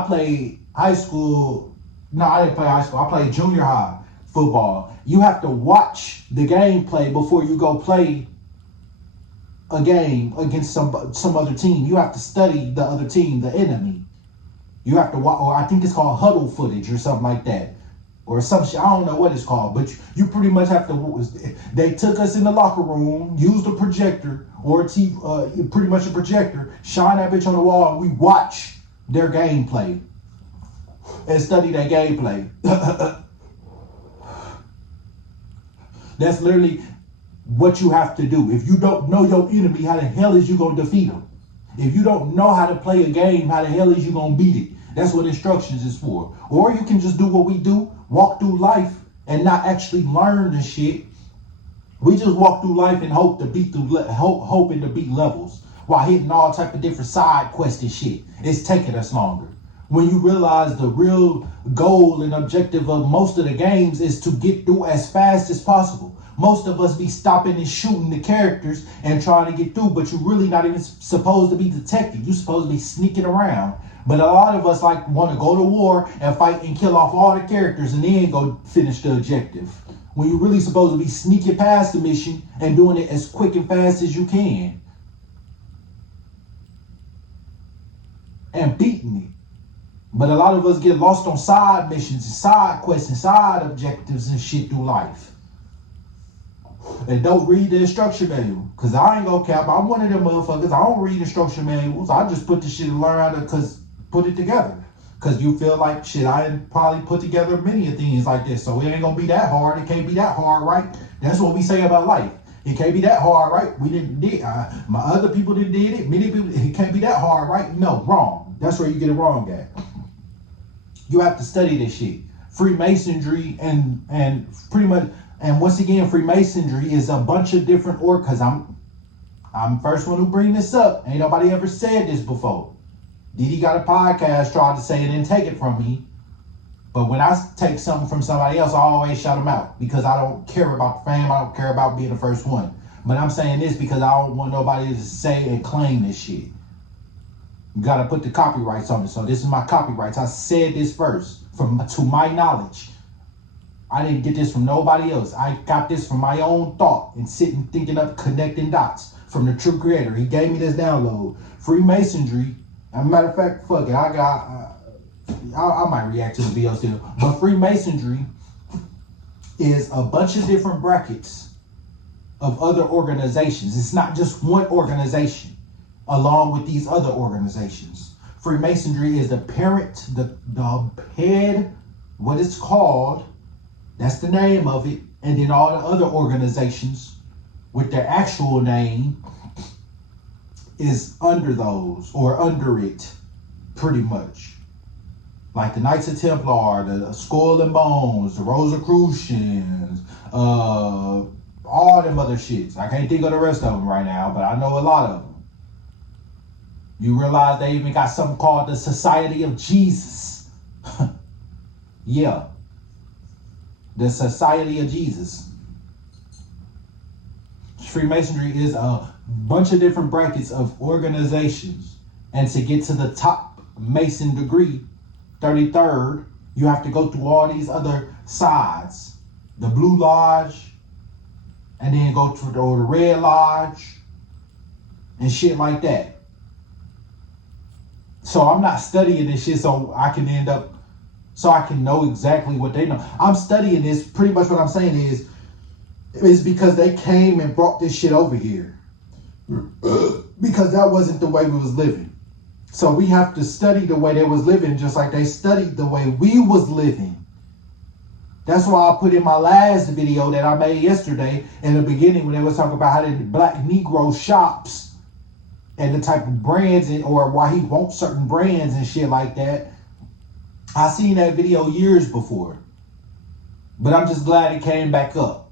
played high school. No, I didn't play high school. I played junior high football. You have to watch the gameplay before you go play a game against some other team. You have to study the other team, the enemy. You have to watch, or I think it's called huddle footage or something like that. Or some shit, I don't know what it's called, but you pretty much have to, they took us in the locker room, used a projector, or pretty much a projector, shine that bitch on the wall, and we watch their gameplay. And study their gameplay. That's literally what you have to do. If you don't know your enemy, how the hell is you going to defeat them? If you don't know how to play a game, how the hell is you gonna beat it? That's what instructions is for. Or you can just do what we do, walk through life and not actually learn the shit. We just walk through life and hoping to beat levels while hitting all type of different side quests and shit. It's taking us longer. When you realize the real goal and objective of most of the games is to get through as fast as possible. Most of us be stopping and shooting the characters and trying to get through, but you're really not even supposed to be detective. You're supposed to be sneaking around. But a lot of us like want to go to war and fight and kill off all the characters and then go finish the objective. When you're really supposed to be sneaking past the mission and doing it as quick and fast as you can. And beating it. But a lot of us get lost on side missions and side quests and side objectives and shit through life. And don't read the instruction manual. Cause I ain't gonna cap. I'm one of them motherfuckers. I don't read instruction manuals. I just put the shit and learn how to put it together. Cause you feel like shit, I probably put together many things like this. So it ain't gonna be that hard. It can't be that hard, right? That's what we say about life. It can't be that hard, right? We didn't did my other people did it. Many people, it can't be that hard, right? No, wrong. That's where you get it wrong at. You have to study this shit. Freemasonry and pretty much. And once again, Freemasonry is a bunch of different cause I'm first one who bring this up. Ain't nobody ever said this before. Diddy got a podcast, tried to say it and take it from me. But when I take something from somebody else, I always shout them out because I don't care about the fame. I don't care about being the first one. But I'm saying this because I don't want nobody to say and claim this shit. You gotta put the copyrights on it. So this is my copyrights. I said this first, to my knowledge. I didn't get this from nobody else. I got this from my own thought and sitting thinking up, connecting dots from the true creator. He gave me this download. Freemasonry. As a matter of fact, fuck it. I might react to the video still. But Freemasonry is a bunch of different brackets of other organizations. It's not just one organization along with these other organizations. Freemasonry is the parent, the head, what it's called. That's the name of it. And then all the other organizations with their actual name is under those or under it, pretty much. Like the Knights of Templar, the Skull and Bones, the Rosicrucians, all them other shits. I can't think of the rest of them right now, but I know a lot of them. You realize they even got something called the Society of Jesus. Yeah. The Society of Jesus. Freemasonry is a bunch of different brackets of organizations. And to get to the top Mason degree, 33rd, you have to go through all these other sides. The Blue Lodge, and then go to the Red Lodge, and shit like that. So I'm not studying this shit so I can know exactly what they know. I'm studying this, pretty much what I'm saying is because they came and brought this shit over here. Because that wasn't the way we was living. So we have to study the way they was living just like they studied the way we was living. That's why I put in my last video that I made yesterday in the beginning when they was talking about how the black Negro shops and the type of brands or why he wants certain brands and shit like that. I seen that video years before. But I'm just glad it came back up.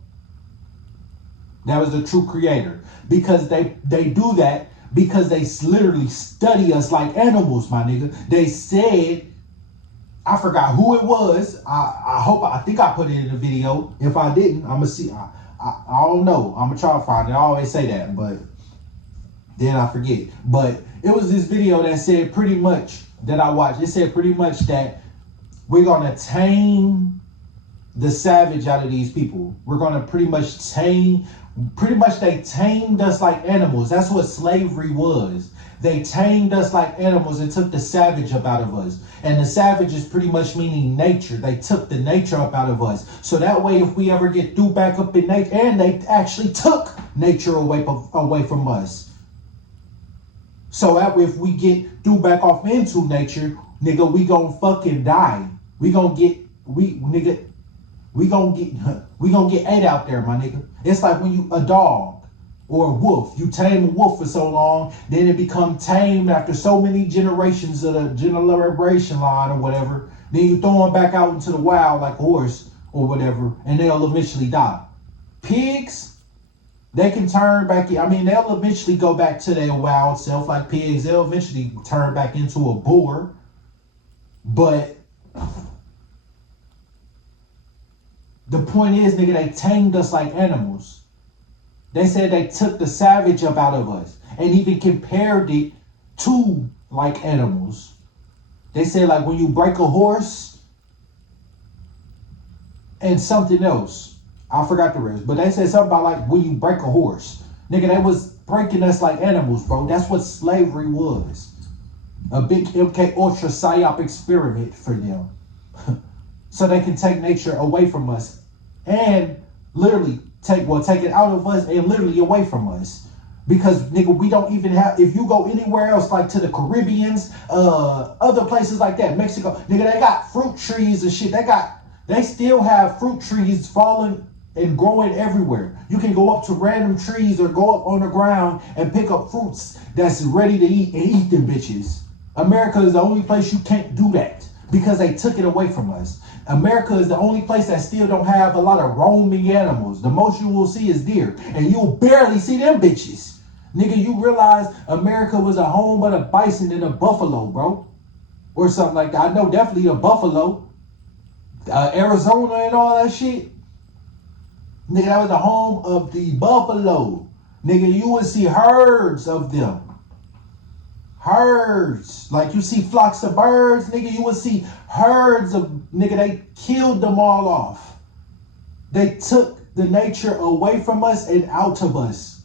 That was the true creator. Because they do that because they literally study us like animals, my nigga. They said, I forgot who it was. I think I put it in the video. If I didn't, I'm gonna see. I don't know. I'm gonna try to find it. I always say that, but then I forget. But it was this video that said pretty much that I watched. It said pretty much that we're gonna tame the savage out of these people. We're gonna pretty much they tamed us like animals. That's what slavery was. They tamed us like animals and took the savage up out of us. And the savage is pretty much meaning nature. They took the nature up out of us. So that way, if we ever get through back up in nature, and they actually took nature away from us. So that way, if we get through back off into nature, nigga, we gonna fucking die. We gonna get ate out there, my nigga. It's like when you a dog or a wolf. You tame a wolf for so long, then it become tamed after so many generations of the generation line or whatever. Then you throw them back out into the wild like a horse or whatever, and they'll eventually die. Pigs, they can turn back. They'll eventually go back to their wild self like pigs. They'll eventually turn back into a boar. But the point is, nigga, they tamed us like animals. They said they took the savage up out of us and even compared it to like animals. They said like when you break a horse and something else. I forgot the rest, but they said something about like when you break a horse. Nigga, they was breaking us like animals, bro. That's what slavery was. A big MK Ultra PSYOP experiment for them. So they can take nature away from us and literally take it out of us and literally away from us. Because nigga, we don't even have, if you go anywhere else like to the Caribbeans, other places like that, Mexico, nigga, they got fruit trees and shit. They still have fruit trees falling and growing everywhere. You can go up to random trees or go up on the ground and pick up fruits that's ready to eat and eat them bitches. America is the only place you can't do that because they took it away from us. America is the only place that still don't have a lot of roaming animals. The most you will see is deer, and you'll barely see them bitches. Nigga, you realize America was a home of the bison and a buffalo, bro? Or something like that. I know definitely a buffalo. Arizona and all that shit. Nigga, that was the home of the buffalo. Nigga, you would see herds of them. Herds. Like you see flocks of birds, nigga, you would see herds of, nigga, they killed them all off. They took the nature away from us and out of us.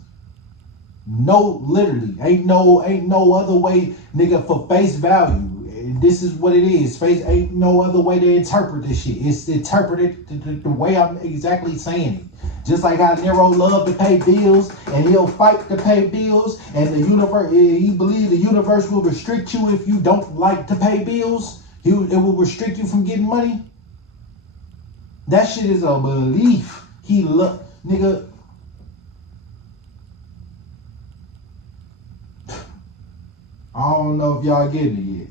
No, literally. Ain't no other way, nigga, for face value. This is what it is. Face ain't no other way to interpret this shit. It's interpreted the way I'm exactly saying it. Just like how Nero loved to pay bills and he'll fight to pay bills, and the universe, he believes the universe will restrict you if you don't like to pay bills. It will restrict you from getting money. That shit is a belief. He nigga. I don't know if y'all getting it yet.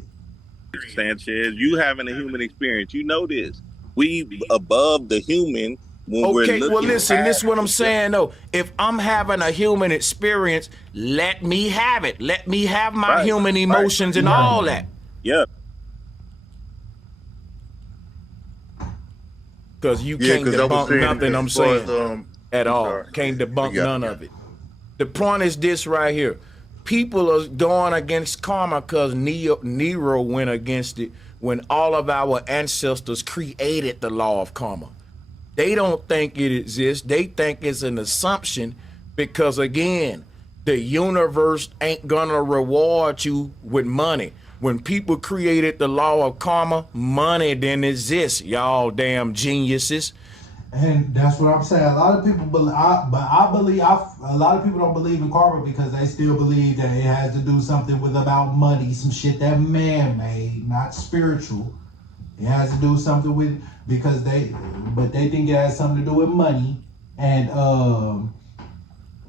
Sanchez, you having a human experience. You know this. We above the human when we're Okay, looking. well, listen, this is what I'm past saying, though. If I'm having a human experience, let me have it. Let me have my Right, human emotions and all that. Yeah. Because you Yeah, can't 'cause I was debunk saying nothing I'm as far saying as, at all. sorry. Can't debunk Yeah. none of it. The point is this right here. People are going against karma because Nero went against it when all of our ancestors created the law of karma. They don't think it exists. They think it's an assumption because, again, the universe ain't gonna reward you with money. When people created the law of karma, money didn't exist, y'all damn geniuses. And that's what I'm saying. A lot of people believe, a lot of people don't believe in karma because they still believe that it has to do something with about money, some shit that man made, not spiritual. It has to do something with but they think it has something to do with money, and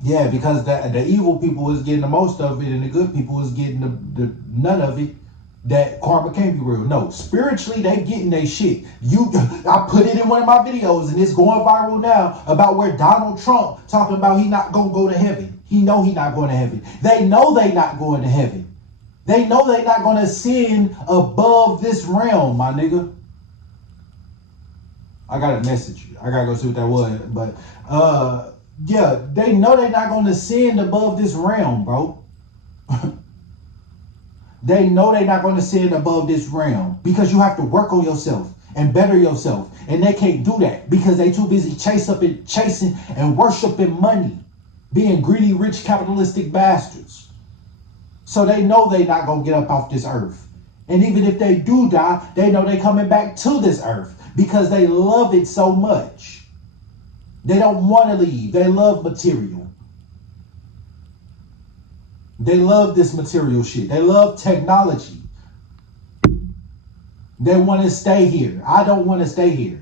yeah, because the evil people is getting the most of it and the good people is getting the none of it. That karma can't be real. No, spiritually they getting their shit. I put it in one of my videos and it's going viral now about where Donald Trump talking about he not gonna go to heaven. He know he not going to heaven. They know they not going to heaven. They know they not gonna sin above this realm, my nigga. I gotta message you. I gotta go see what that was. But yeah, they know they not gonna sin above this realm, bro. They know they're not going to sin above this realm because you have to work on yourself and better yourself. And they can't do that because they too busy chasing and worshiping money, being greedy, rich, capitalistic bastards. So they know they're not going to get up off this earth. And even if they do die, they know they're coming back to this earth because they love it so much. They don't want to leave. They love material. They love this material shit. They love technology. They want to stay here. I don't want to stay here.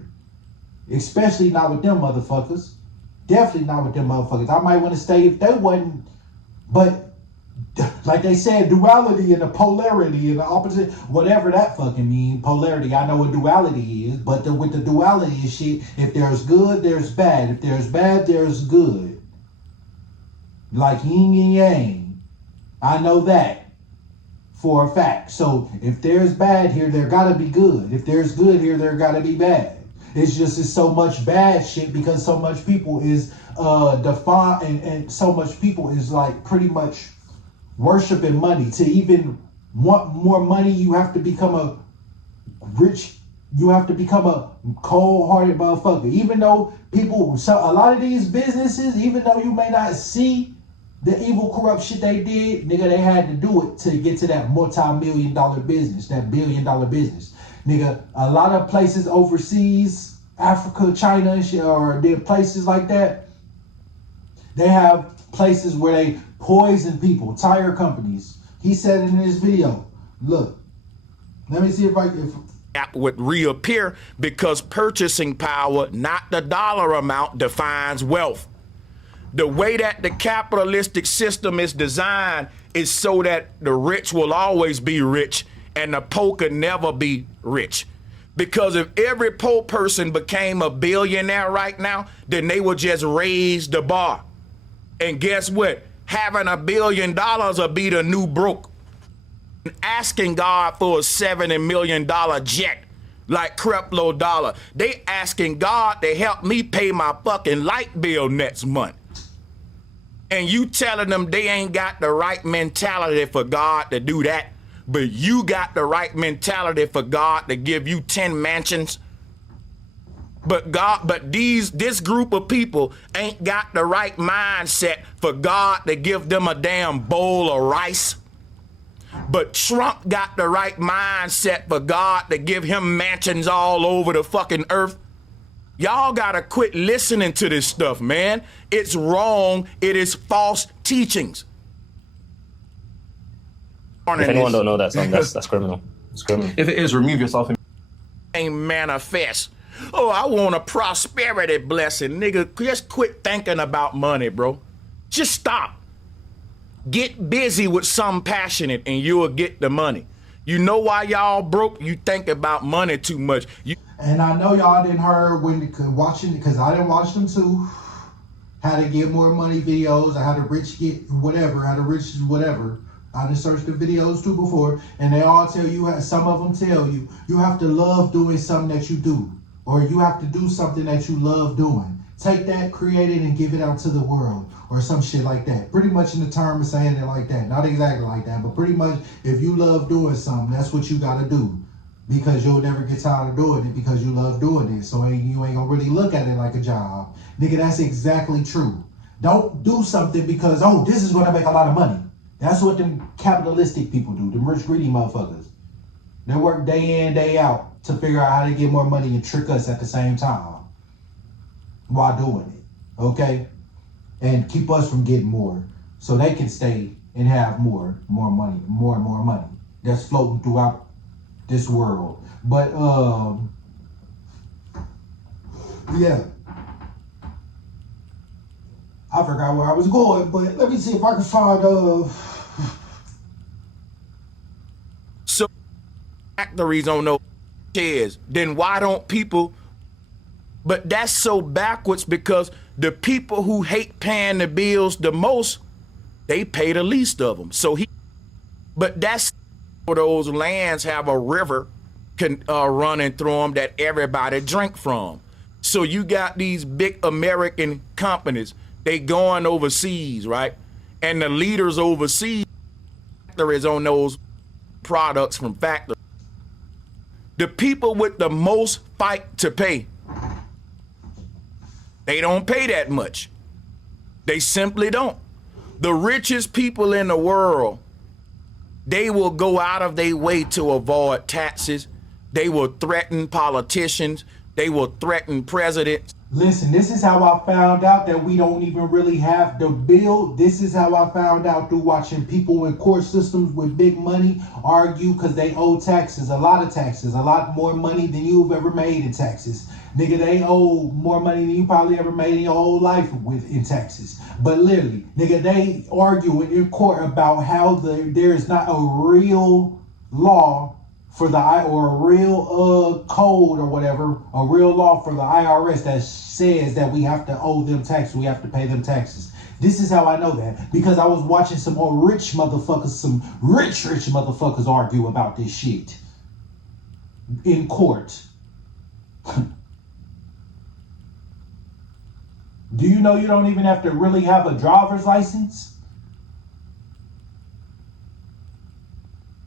Especially not with them motherfuckers. Definitely not with them motherfuckers. I might want to stay if they wasn't. But like they said, duality and the polarity and the opposite, whatever that fucking mean, polarity. I know what duality is, but with the duality shit, if there's good, there's bad. If there's bad, there's good. Like yin and yang. I know that for a fact. So if there's bad here, there gotta be good. If there's good here, there gotta be bad. It's so much bad shit because so much people is defined and so much people is like pretty much worshiping money. To even want more money, you have to become a rich, you have to become a cold-hearted motherfucker. Even though a lot of these businesses, even though you may not see the evil, corrupt shit they did, nigga, they had to do it to get to that multi-million-dollar business, that billion-dollar business. Nigga, a lot of places overseas, Africa, China, and shit, or there places like that, they have places where they poison people, tire companies. He said it in his video. Look, let me see if would reappear because purchasing power, not the dollar amount, defines wealth. The way that the capitalistic system is designed is so that the rich will always be rich and the poor can never be rich. Because if every poor person became a billionaire right now, then they would just raise the bar. And guess what? Having $1 billion will be the new broke. Asking God for a $70 million jet like Creflo Dollar. They asking God to help me pay my fucking light bill next month. And you telling them they ain't got the right mentality for God to do that, but you got the right mentality for God to give you 10 mansions. But this group of people ain't got the right mindset for God to give them a damn bowl of rice. But Trump got the right mindset for God to give him mansions all over the fucking earth. Y'all gotta quit listening to this stuff, man. It's wrong. It is false teachings. If anyone don't know that song, that's criminal. It's criminal. If it is, remove yourself. Ain't manifest. Oh, I want a prosperity blessing. Nigga, just quit thinking about money, bro. Just stop. Get busy with something passionate and you'll get the money. You know why y'all broke? You think about money too much. And I know y'all didn't heard when watching, because I didn't watch them too. How to get more money videos, or how the rich get whatever, how the rich whatever. I just searched the videos too before, and they all tell you, some of them tell you, you have to love doing something that you do, or you have to do something that you love doing. Take that, create it, and give it out to the world, or some shit like that. Pretty much in the term of saying it like that. Not exactly like that, but pretty much if you love doing something, that's what you gotta do. Because you'll never get tired of doing it because you love doing it. So you ain't gonna really look at it like a job. Nigga, that's exactly true. Don't do something because, oh, this is gonna make a lot of money. That's what them capitalistic people do, them rich, greedy motherfuckers. They work day in, day out to figure out how to get more money and trick us at the same time while doing it, okay? And keep us from getting more so they can stay and have more money, more and more money that's floating throughout this world. But yeah, I forgot where I was going, but let me see if I can find So factories don't know shares. Then why don't people? But that's so backwards because the people who hate paying the bills the most, they pay the least of them. But that's where those lands have a river running through them that everybody drink from. So you got these big American companies, they going overseas, right? And the leaders overseas, factories on those products from factories. The people with the most fight to pay, they don't pay that much. They simply don't. The richest people in the world, they will go out of their way to avoid taxes. They will threaten politicians. They will threaten presidents. Listen, this is how I found out that we don't even really have the bill. This is how I found out through watching people in court systems with big money argue because they owe taxes, a lot of taxes, a lot more money than you've ever made in taxes. Nigga, they owe more money than you probably ever made in your whole life in taxes. But literally, nigga, they argue in court about how there is not a real law for or a real code or whatever, a real law for the IRS that says that we have to owe them taxes, we have to pay them taxes. This is how I know that, because I was watching some rich motherfuckers argue about this shit in court. Do you know you don't even have to really have a driver's license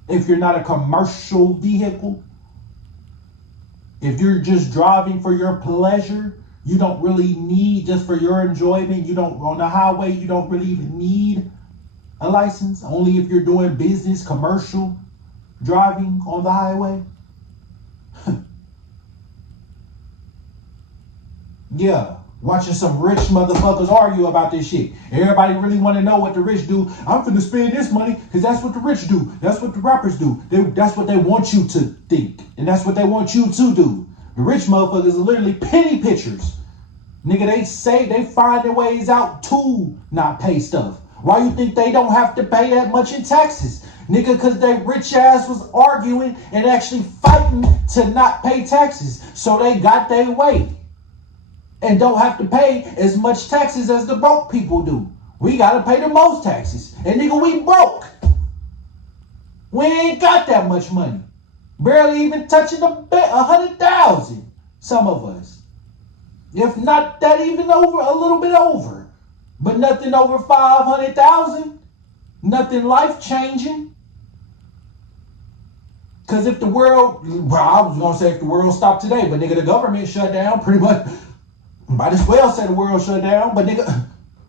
if you're not a commercial vehicle? If you're just driving for your pleasure, you don't really need, just for your enjoyment, on the highway, you don't really even need a license. Only if you're doing business, commercial driving on the highway. Yeah. Watching some rich motherfuckers argue about this shit. Everybody really want to know what the rich do. I'm finna spend this money because that's what the rich do. That's what the rappers do. That's what they want you to think. And that's what they want you to do. The rich motherfuckers are literally penny pitchers. Nigga, they find their ways out to not pay stuff. Why you think they don't have to pay that much in taxes? Nigga, because they rich ass was arguing and actually fighting to not pay taxes. So they got their way. And don't have to pay as much taxes as the broke people do. We gotta pay the most taxes. And nigga, we broke. We ain't got that much money. Barely even touching 100,000. Some of us. If not that, even over, a little bit over. But nothing over 500,000. Nothing life changing. Because if the world, well, I was going to say if the world stopped today, but nigga, the government shut down pretty much. Might as well say the world shut down, but nigga,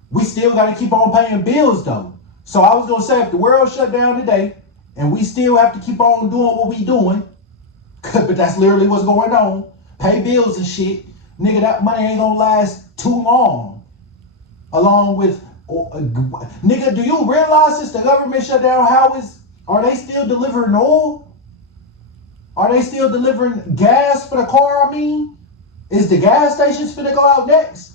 we still got to keep on paying bills though. So I was going to say if the world shut down today and we still have to keep on doing what we doing, but that's literally what's going on. Pay bills and shit. Nigga, that money ain't going to last too long. Along with, nigga, do you realize since the government shut down, are they still delivering oil? Are they still delivering gas for the car, I mean? Is the gas stations finna go out next?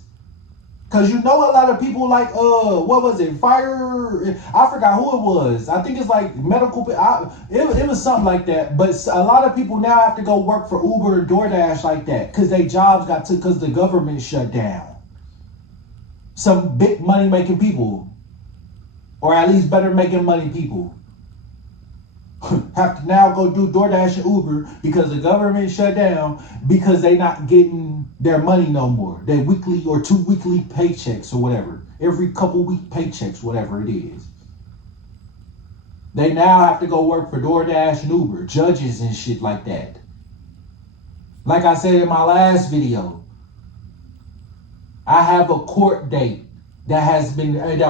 Cause you know a lot of people like, what was it? I forgot who it was. I think it's like medical, it was something like that. But a lot of people now have to go work for Uber or DoorDash like that. Cause their jobs cause the government shut down. Some big money making people. Or at least better making money people. Have to now go do DoorDash and Uber because the government shut down because they not getting their money no more. Their weekly or 2 weekly paychecks or whatever. Every couple week paychecks, whatever it is. They now have to go work for DoorDash and Uber, judges and shit like that. Like I said in my last video, I have a court date that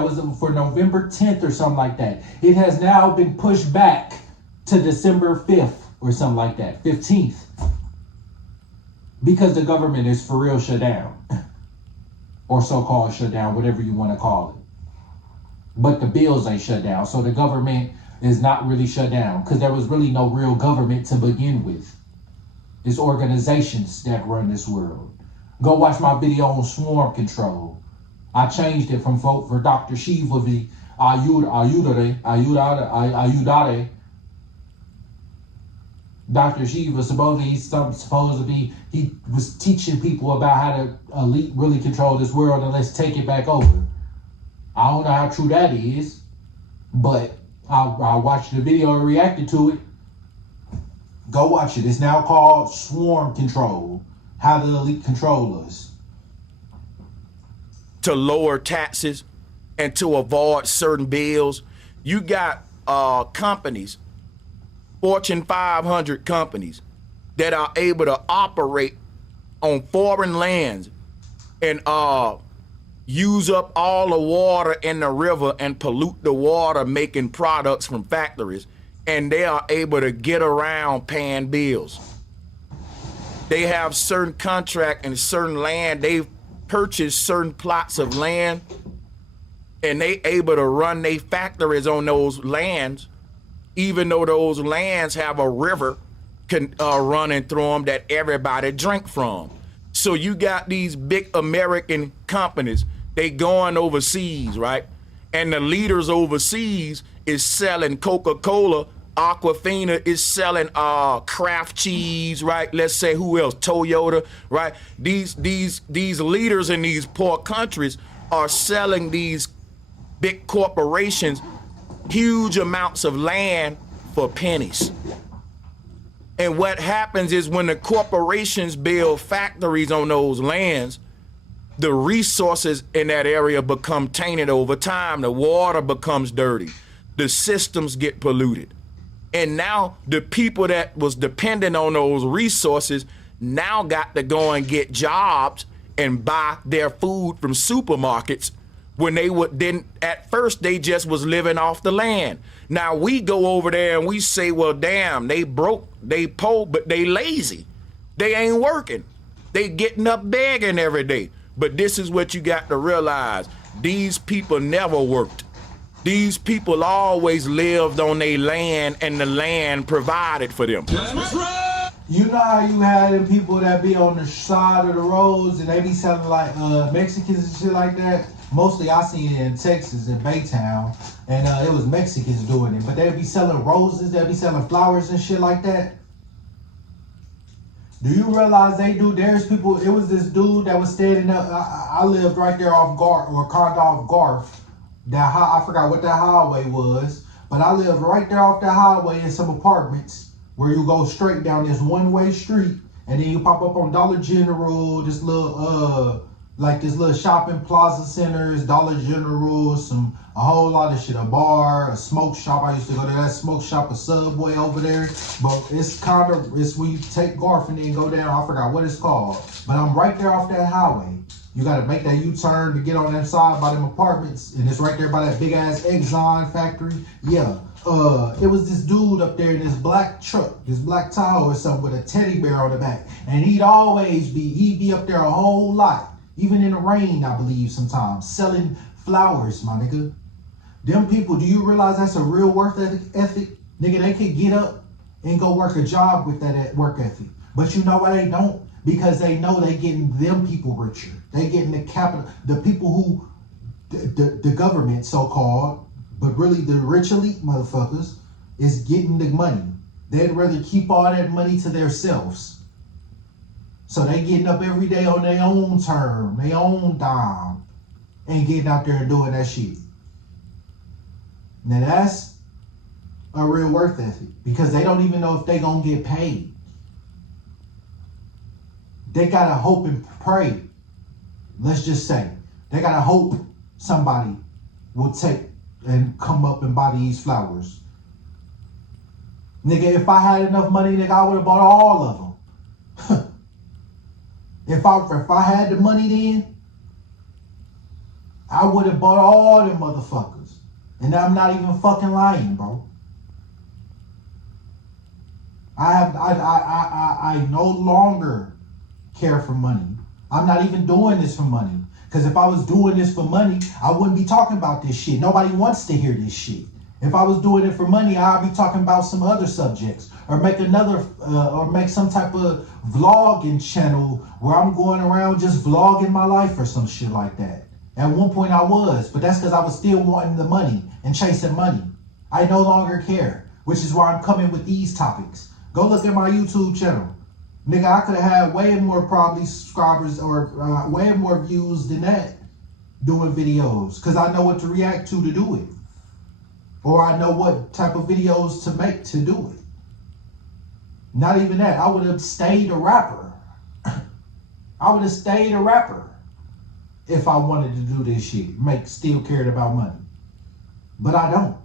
was for November 10th or something like that. It has now been pushed back to December 5th or something like that, 15th. Because the government is for real shut down. Or so-called shut down, whatever you want to call it. But the bills ain't shut down, so the government is not really shut down because there was really no real government to begin with. It's organizations that run this world. Go watch my video on swarm control. I changed it from vote for Dr. Shiva V. Ayudare. Dr. Shiva was supposed to be, he was teaching people about how to elite really control this world and let's take it back over. I don't know how true that is, but I watched the video and reacted to it. Go watch it. It's now called Swarm Control. How the elite control us. To lower taxes and to avoid certain bills. You got companies, Fortune 500 companies, that are able to operate on foreign lands and use up all the water in the river and pollute the water making products from factories, and they are able to get around paying bills. They have certain contract and certain land. They've purchased certain plots of land, and they able to run their factories on those lands, even though those lands have a river running through them that everybody drink from. So you got these big American companies, they going overseas, right? And the leaders overseas is selling Coca-Cola. Aquafina is selling Kraft cheese, right? Let's say who else? Toyota, right? These leaders in these poor countries are selling these big corporations huge amounts of land for pennies. And what happens is when the corporations build factories on those lands, the resources in that area become tainted over time. The water becomes dirty. The systems get polluted. And now the people that was dependent on those resources now got to go and get jobs and buy their food from supermarkets when at first they just was living off the land. Now we go over there and we say, well, damn, they broke, they poor, but they lazy. They ain't working. They getting up begging every day. But this is what you got to realize. These people never worked. These people always lived on their land and the land provided for them. You know how you had them people that be on the side of the roads and they be selling like Mexicans and shit like that? Mostly I seen it in Texas, in Baytown, and it was Mexicans doing it. But they'd be selling roses, they'd be selling flowers and shit like that. Do you realize there's people, it was this dude that was standing up, I lived right there off Garth, or kind of off Garth. I forgot what that highway was, but I lived right there off that highway in some apartments. where you go straight down this one-way street, and then you pop up on Dollar General, this little like this little shopping plaza centers, Dollar General, a whole lot of shit, a bar, a smoke shop. I used to go to that smoke shop, a Subway over there, but it's when you take Garth and then go down, I forgot what it's called, but I'm right there off that highway. You gotta make that U-turn to get on that side by them apartments, and it's right there by that big ass Exxon factory. Yeah, it was this dude up there in this black truck, this black Tahoe or something with a teddy bear on the back, and he'd be up there a whole lot, even in the rain, I believe sometimes, selling flowers, my nigga. Them people, do you realize that's a real work ethic? Nigga, they could get up and go work a job with that work ethic, but you know why they don't? Because they know they getting them people richer. They getting the capital, the people who, the government so-called, but really the rich elite motherfuckers is getting the money. They'd rather keep all that money to themselves. So they getting up every day on their own term, their own dime, and getting out there and doing that shit. Now that's a real work ethic, because they don't even know if they gonna get paid. They gotta hope and pray. Let's just say they gotta hope somebody will take and come up and buy these flowers. Nigga, if I had enough money, nigga, I would have bought all of them. If I had the money then, I would have bought all them motherfuckers. And I'm not even fucking lying, bro. I no longer care for money. I'm not even doing this for money. Because if I was doing this for money, I wouldn't be talking about this shit. Nobody wants to hear this shit. If I was doing it for money, I'd be talking about some other subjects, or make some type of vlogging channel where I'm going around just vlogging my life or some shit like that. At one point I was, but that's because I was still wanting the money and chasing money. I no longer care, which is why I'm coming with these topics. Go look at my YouTube channel. Nigga, I could have had way more probably subscribers or way more views than that doing videos, because I know what to react to do it. Or I know what type of videos to make to do it. Not even that. I would have stayed a rapper. I would have stayed a rapper if I wanted to do this shit. Still cared about money. But I don't.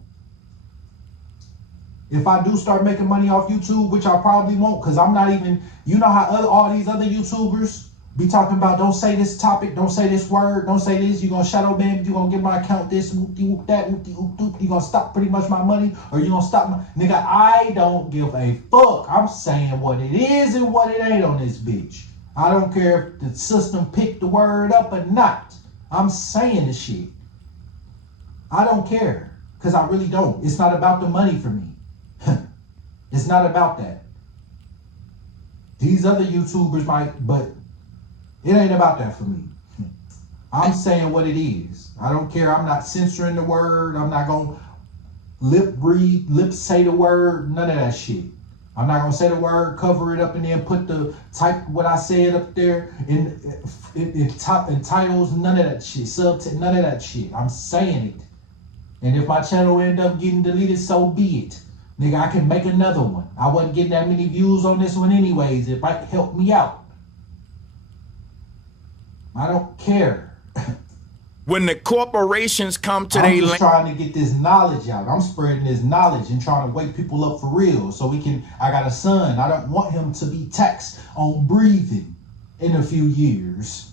If I do start making money off YouTube, which I probably won't, because I'm not even, you know how all these other YouTubers be talking about, don't say this topic, don't say this word, don't say this, you're going to shadow ban, you're going to get my account this, whoop that, you're going to stop pretty much my money, or you're going to stop my, nigga, I don't give a fuck. I'm saying what it is and what it ain't on this bitch. I don't care if the system picked the word up or not. I'm saying the shit. I don't care, because I really don't. It's not about the money for me. It's not about that. These other YouTubers might, but it ain't about that for me. I'm saying what it is. I don't care. I'm not censoring the word. I'm not going to lip say the word. None of that shit. I'm not going to say the word, cover it up, and then type what I said up there in titles. None of that shit. None of that shit. I'm saying it. And if my channel end up getting deleted, so be it. Nigga, I can make another one. I wasn't getting that many views on this one anyways. It might help me out. I don't care. When the corporations come to I'm their just trying to get this knowledge out. I'm spreading this knowledge and trying to wake people up for real. So I got a son. I don't want him to be taxed on breathing in a few years.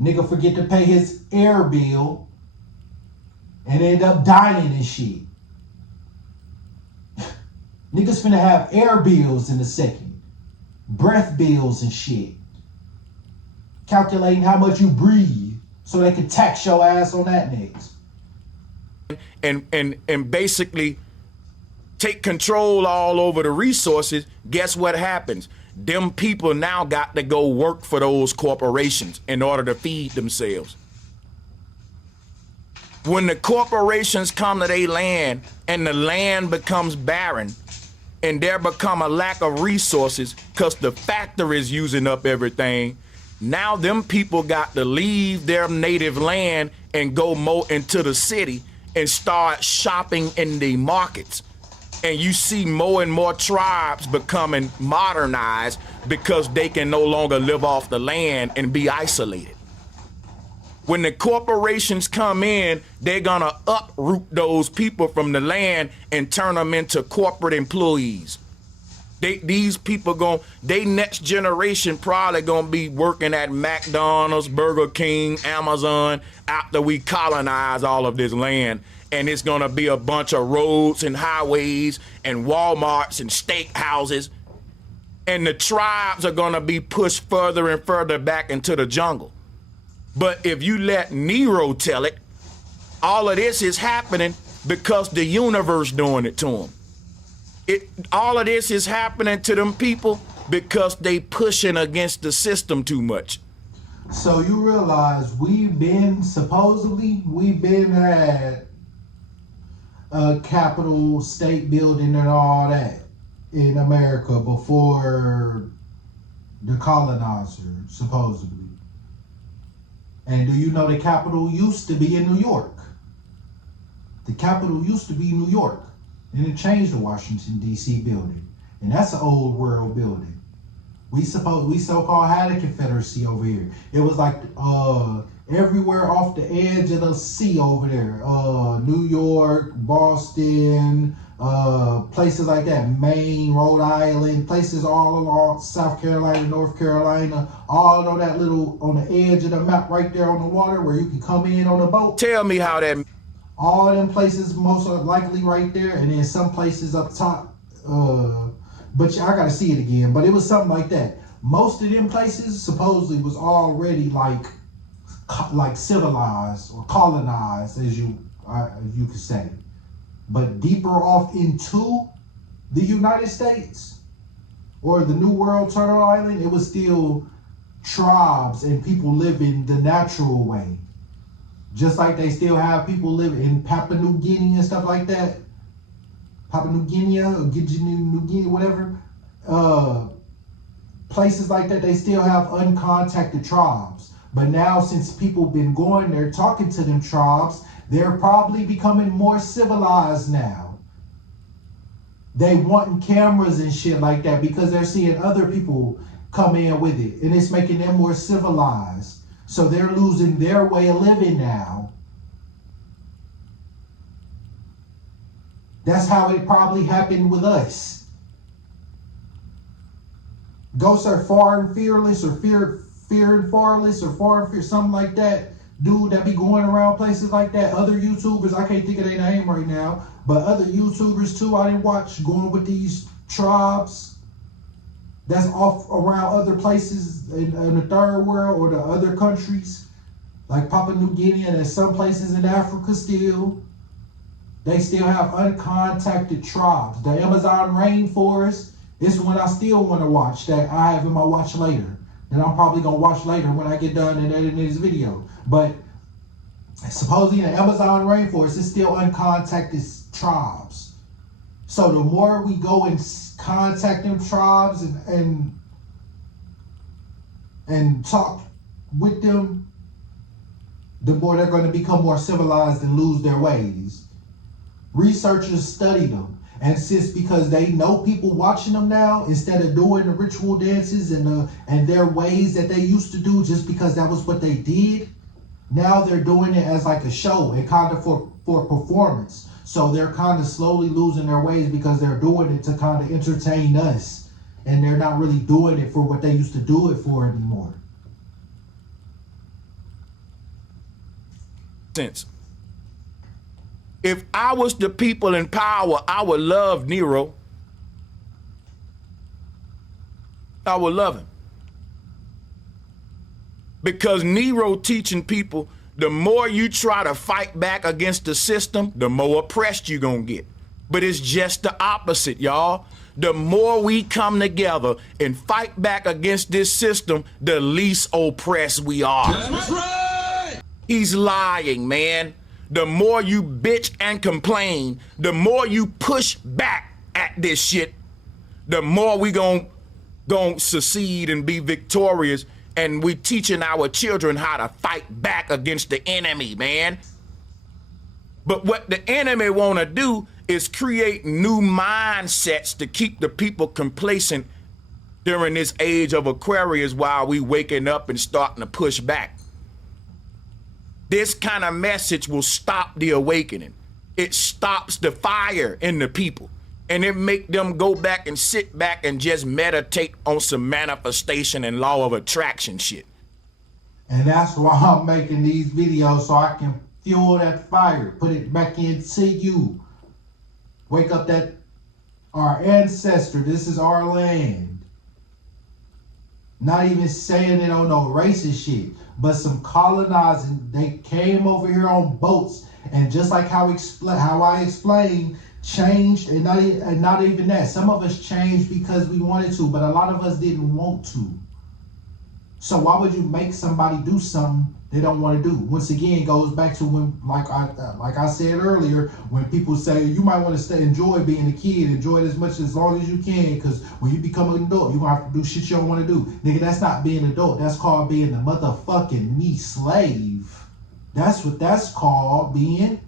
Nigga forget to pay his air bill and end up dying and shit. Niggas finna have air bills in a second. Breath bills and shit. Calculating how much you breathe so they can tax your ass on that next. and basically take control all over the resources. Guess what happens? Them people now got to go work for those corporations in order to feed themselves. When the corporations come to their land and the land becomes barren and there become a lack of resources because the factory is using up everything, now them people got to leave their native land and go more into the city and start shopping in the markets. And you see more and more tribes becoming modernized because they can no longer live off the land and be isolated. When the corporations come in, they're gonna uproot those people from the land and turn them into corporate employees. These people they next generation probably gonna be working at McDonald's, Burger King, Amazon after we colonize all of this land. And it's gonna be a bunch of roads and highways and Walmarts and steakhouses. And the tribes are gonna be pushed further and further back into the jungle. But if you let Nero tell it, all of this is happening because the universe doing it to them. All of this is happening to them people because they pushing against the system too much. So you realize we've been at a Capitol state building and all that in America before the colonizer, supposedly. And do you know the Capitol used to be in New York? The Capitol used to be New York. And it changed the Washington, D.C. building. And that's an old world building. We so-called had a Confederacy over here. It was like everywhere off the edge of the sea over there. New York, Boston, places like that. Maine, Rhode Island, places all along South Carolina, North Carolina, all on that little, on the edge of the map right there on the water where you can come in on a boat. Tell me how that... All of them places most likely right there, and then some places up top. But I gotta see it again. But it was something like that. Most of them places supposedly was already like civilized or colonized, as you could say. But deeper off into the United States or the New World, Turtle Island, it was still tribes and people living the natural way. Just like they still have people living in Papua New Guinea and stuff like that. Papua New Guinea or New Guinea, whatever. Places like that, they still have uncontacted tribes. But now, since people been going there talking to them tribes, they're probably becoming more civilized now. They wanting cameras and shit like that because they're seeing other people come in with it. And it's making them more civilized. So they're losing their way of living now. That's how it probably happened with us. Ghosts are far and fearless, or fear and farless, or far and fear, something like that. Dude that be going around places like that. Other YouTubers, I can't think of their name right now, but other YouTubers too I didn't watch going with these tribes that's off around other places in the third world or the other countries, like Papua New Guinea and some places in Africa still. They still have uncontacted tribes. The Amazon rainforest is one I still want to watch that I have in my watch later. That I'm probably going to watch later when I get done and editing this video. But supposedly the Amazon rainforest is still uncontacted tribes. So the more we go and contact them tribes and talk with them, the more they're going to become more civilized and lose their ways. Researchers study them, and because they know people watching them now, instead of doing the ritual dances and their ways that they used to do just because that was what they did, now they're doing it as like a show and kind of for performance. So they're kind of slowly losing their ways because they're doing it to kind of entertain us, and they're not really doing it for what they used to do it for anymore. Sense. If I was the people in power, I would love Nero. I would love him. Because Nero teaching people, the more you try to fight back against the system, the more oppressed you're going to get. But it's just the opposite, y'all. The more we come together and fight back against this system, the least oppressed we are. That's right. He's lying, man. The more you bitch and complain, the more you push back at this shit, the more we gon' succeed and be victorious. And we teaching our children how to fight back against the enemy, man. But what the enemy want to do is create new mindsets to keep the people complacent during this age of Aquarius while we waking up and starting to push back. This kind of message will stop the awakening. It stops the fire in the people. And it make them go back and sit back and just meditate on some manifestation and law of attraction shit. And that's why I'm making these videos, so I can fuel that fire, put it back into you. Wake up that our ancestor, this is our land. Not even saying it on no racist shit, but some colonizing. They came over here on boats, and just like how I explained, changed, and not even that. Some of us changed because we wanted to, but a lot of us didn't want to. So why would you make somebody do something they don't want to do? Once again, it goes back to when, like I said earlier, when people say you might want to enjoy being a kid, enjoy it as long as you can, because when you become an adult, you're going to have to do shit you don't want to do. Nigga, that's not being an adult. That's called being the motherfucking me slave. That's what that's called, being.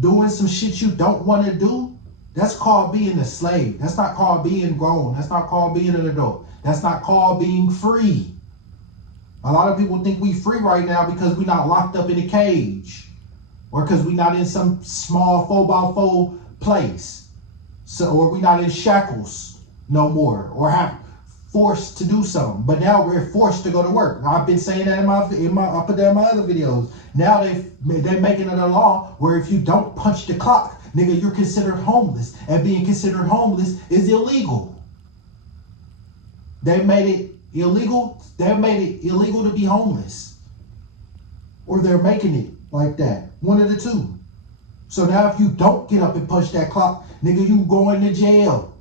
Doing some shit you don't want to do. That's called being a slave. That's not called being grown. That's not called being an adult. That's not called being free. A lot of people think we free right now because we're not locked up in a cage, or because we're not in some small 4x4 place, or we're not in shackles no more, or have forced to do something. But now we're forced to go to work. I've been saying that I put that in my other videos. Now they're making it a law where if you don't punch the clock, nigga, you're considered homeless, and being considered homeless is illegal. They made it illegal. They made it illegal to be homeless, or they're making it like that. One of the two. So now if you don't get up and punch that clock, nigga, you going to jail.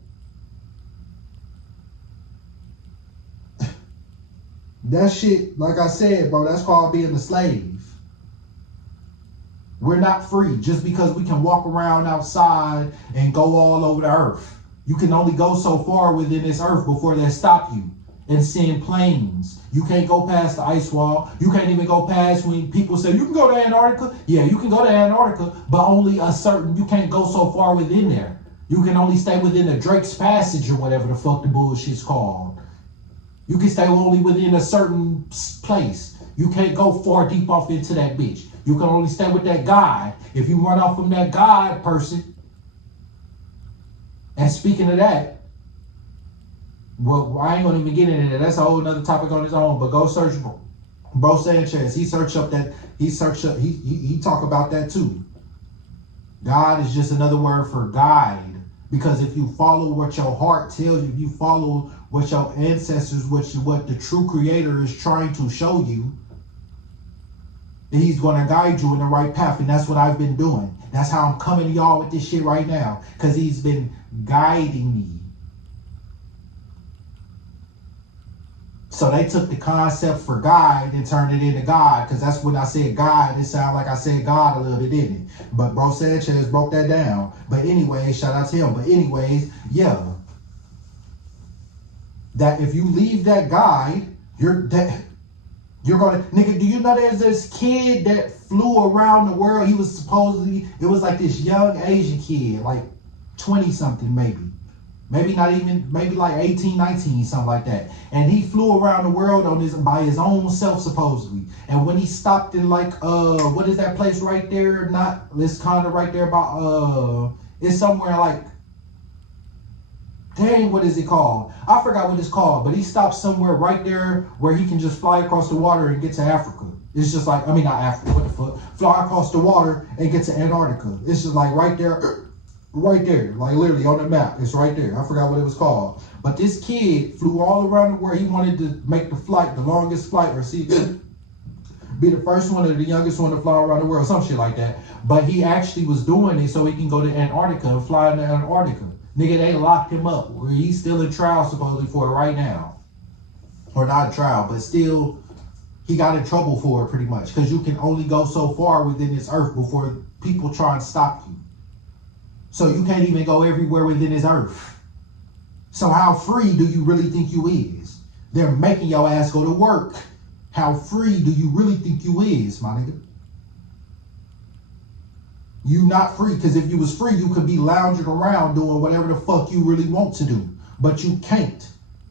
That shit, like I said, bro, that's called being a slave. We're not free just because we can walk around outside and go all over the earth. You can only go so far within this earth before they stop you and send planes. You can't go past the ice wall. You can't even go past when people say, you can go to Antarctica. Yeah, you can go to Antarctica, but only you can't go so far within there. You can only stay within the Drake's Passage or whatever the fuck the bullshit's called. You can stay only within a certain place. You can't go far deep off into that bitch. You can only stay with that guide. If you run off from that guide person, and speaking of that, well, I ain't gonna even get into that. That's a whole nother topic on its own. But go search Bro Sanchez. He talk about that too. God is just another word for guide. Because if you follow what your heart tells you, if you follow what your ancestors, what the true creator is trying to show you, then he's going to guide you in the right path. And that's what I've been doing. That's how I'm coming to y'all with this shit right now. Because he's been guiding me. So they took the concept for guide and turned it into God. Because that's when I said God, it sounded like I said God a little bit, didn't it? But Bro Sanchez broke that down. But anyway, shout out to him. But anyways, yeah. That if you leave that guide, you're gonna, nigga, do you know there's this kid that flew around the world? He was supposedly, it was like this young Asian kid, like 20 something maybe. Maybe not even, maybe like 18, 19, something like that. And he flew around the world by his own self, supposedly. And when he stopped in like, what is that place right there? It's kind of right there about, it's somewhere like, dang, what is it called? I forgot what it's called, but he stopped somewhere right there where he can just fly across the water and get to Africa. It's just like, I mean, not Africa, what the fuck? Fly across the water and get to Antarctica. It's just like right there, like literally on the map. It's right there. I forgot what it was called. But this kid flew all around the world. He wanted to make the flight, the longest flight, or be the first one or the youngest one to fly around the world, some shit like that. But he actually was doing it so he can go to Antarctica and fly into Antarctica. Nigga, they locked him up. He's still in trial supposedly for it right now. Or not a trial, but still, he got in trouble for it pretty much. Because you can only go so far within this earth before people try and stop you. So you can't even go everywhere within this earth. So how free do you really think you is? They're making your ass go to work. How free do you really think you is, my nigga? You not free, because if you was free, you could be lounging around doing whatever the fuck you really want to do. But you can't.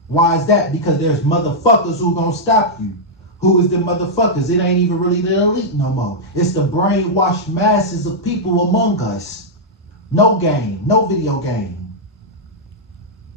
Why is that? Because there's motherfuckers who gonna stop you. Who is the motherfuckers? It ain't even really the elite no more. It's the brainwashed masses of people among us. No game, no video game.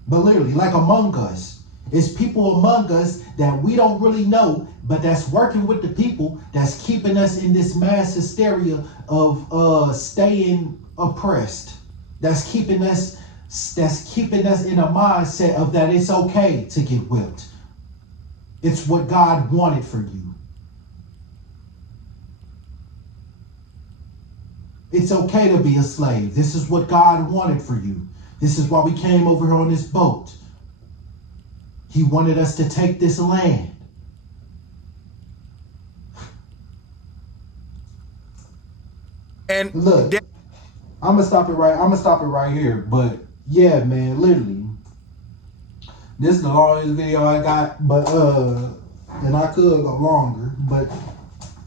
But literally, like Among Us. It's people among us that we don't really know, but that's working with the people that's keeping us in this mass hysteria of staying oppressed. That's keeping us in a mindset of that it's okay to get whipped. It's what God wanted for you. It's okay to be a slave. This is what God wanted for you. This is why we came over here on this boat. He wanted us to take this land. And look, I'm gonna stop it right here. But yeah, man, literally, this is the longest video I got. But and I could go longer, but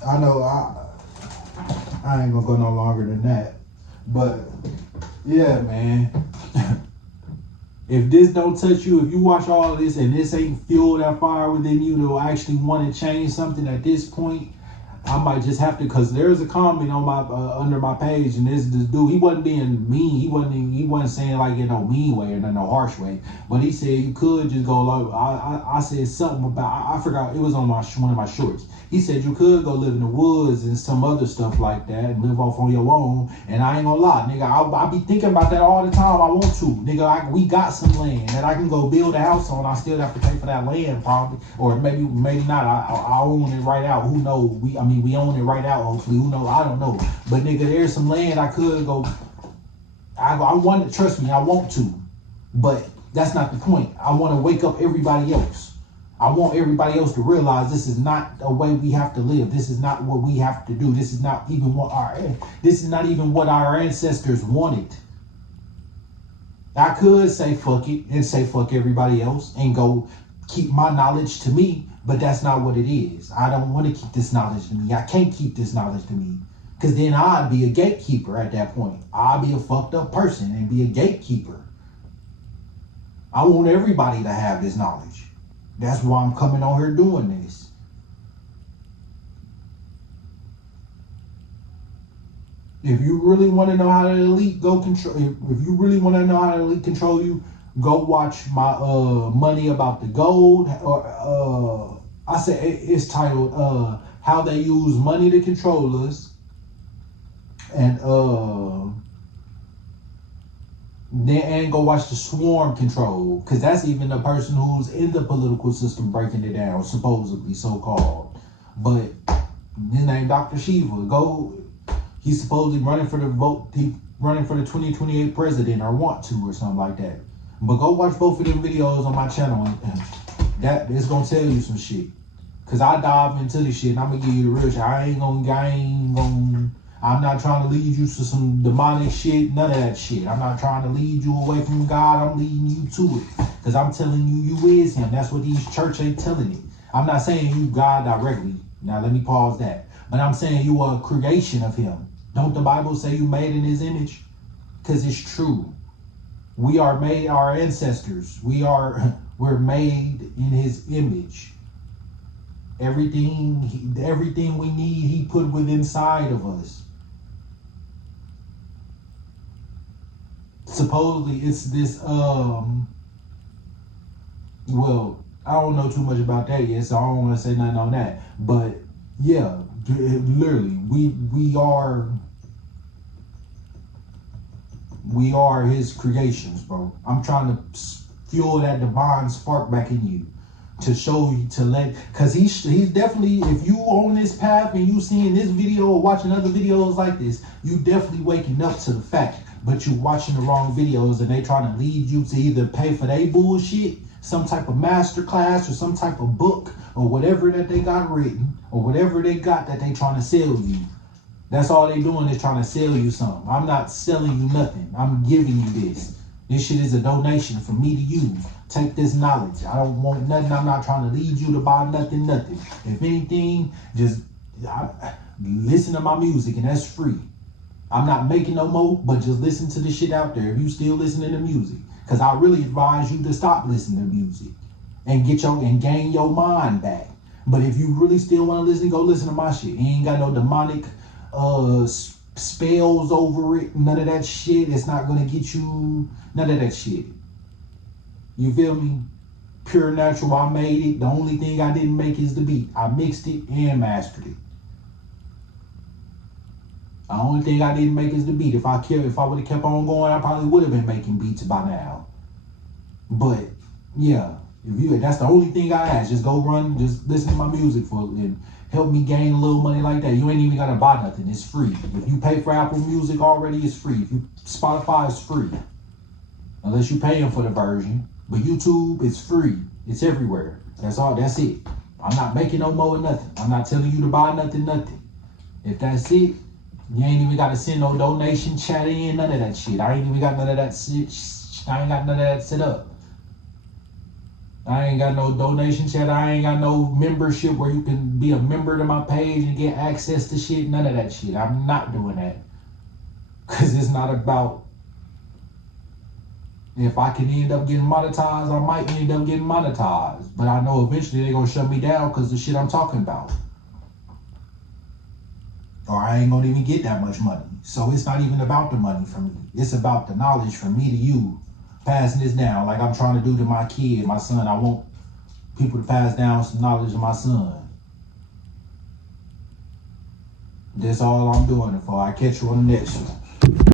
I know I ain't gonna go no longer than that. But yeah, man. If this don't touch you, if you watch all of this and this ain't fuel that fire within you to actually want to change something at this point, I might just have to, because there's a comment on my under my page, and this dude, he wasn't being mean. He wasn't saying like in no mean way or no harsh way, but he said you could just go like I said something about I forgot, it was on one of my shorts. He said you could go live in the woods and some other stuff like that and live off on your own. And I ain't gonna lie, nigga, I be thinking about that all the time. I want to, nigga. We got some land that I can go build a house on. I still have to pay for that land probably, or maybe not. I own it right out. Who knows? We own it right out. Hopefully, who knows? I don't know. But nigga, there's some land I could go. I want to, trust me, I want to, but that's not the point. I want to wake up everybody else. I want everybody else to realize this is not a way we have to live. This is not what we have to do. This is not even what our ancestors wanted. I could say fuck it and say fuck everybody else and go keep my knowledge to me, but that's not what it is. I don't want to keep this knowledge to me. I can't keep this knowledge to me, because then I'd be a gatekeeper at that point. I'd be a fucked up person and be a gatekeeper. I want everybody to have this knowledge. That's why I'm coming on here doing this. If you really want to know how the elite if you really want to know how the elite control you, go watch my Money About the Gold, or I say it's titled How They Use Money to Control Us, and then go watch The Swarm Control, because that's even the person who's in the political system breaking it down, supposedly, so-called. But his name Dr. Shiva. He's supposedly running for the 2028 president, or want to, or something like that. But go watch both of them videos on my channel, and that is gonna tell you some shit. Cause I dive into this shit, and I'm gonna give you the real shit. I'm not trying to lead you to some demonic shit, none of that shit. I'm not trying to lead you away from God. I'm leading you to it. Because I'm telling you is him. That's what these church ain't telling you. I'm not saying you God directly. Now let me pause that. But I'm saying you are a creation of him. Don't the Bible say you made in his image? Because it's true. We are made, our ancestors. We're made in his image. Everything we need, he put within inside of us. Supposedly it's this well, I don't know too much about that yet, so I don't want to say nothing on that. But yeah, literally, we are his creations, bro. I'm trying to fuel that divine spark back in you, to show you, because he's definitely, if you on this path and you seeing this video or watching other videos like this, you definitely waking up to the fact. But you watching the wrong videos, and they trying to lead you to either pay for their bullshit, some type of master class or some type of book or whatever that they got written, or whatever they got that they trying to sell you. That's all they doing, is trying to sell you something. I'm not selling you nothing. I'm giving you this. This shit is a donation from me to you. Take this knowledge. I don't want nothing. I'm not trying to lead you to buy nothing. If anything, just listen to my music, and that's free. I'm not making no more, but just listen to the shit out there if you still listening to music. Cause I really advise you to stop listening to music and gain your mind back. But if you really still want to listen, go listen to my shit. You ain't got no demonic spells over it, none of that shit. It's not gonna get you none of that shit. You feel me? Pure natural, I made it. The only thing I didn't make is the beat. I mixed it and mastered it. The only thing I didn't make is the beat. If I would have kept on going, I probably would have been making beats by now. But yeah, that's the only thing I ask. Just go run, just listen to my music and help me gain a little money like that. You ain't even gotta buy nothing. It's free. If you pay for Apple Music already, it's free. Spotify is free. Unless you're paying for the version. But YouTube is free. It's everywhere. That's all. That's it. I'm not making no more or nothing. I'm not telling you to buy nothing. If that's it, you ain't even got to send no donation, chat in, none of that shit. I ain't even got none of that shit. I ain't got none of that set up. I ain't got no donation chat. I ain't got no membership where you can be a member to my page and get access to shit. None of that shit. I'm not doing that. Because it's not about... If I can end up getting monetized, I might end up getting monetized. But I know eventually they're going to shut me down because of the shit I'm talking about. Or I ain't going to even get that much money. So it's not even about the money for me. It's about the knowledge from me to you. Passing this down like I'm trying to do to my kid, my son. I want people to pass down some knowledge to my son. That's all I'm doing it for. I catch you on the next one.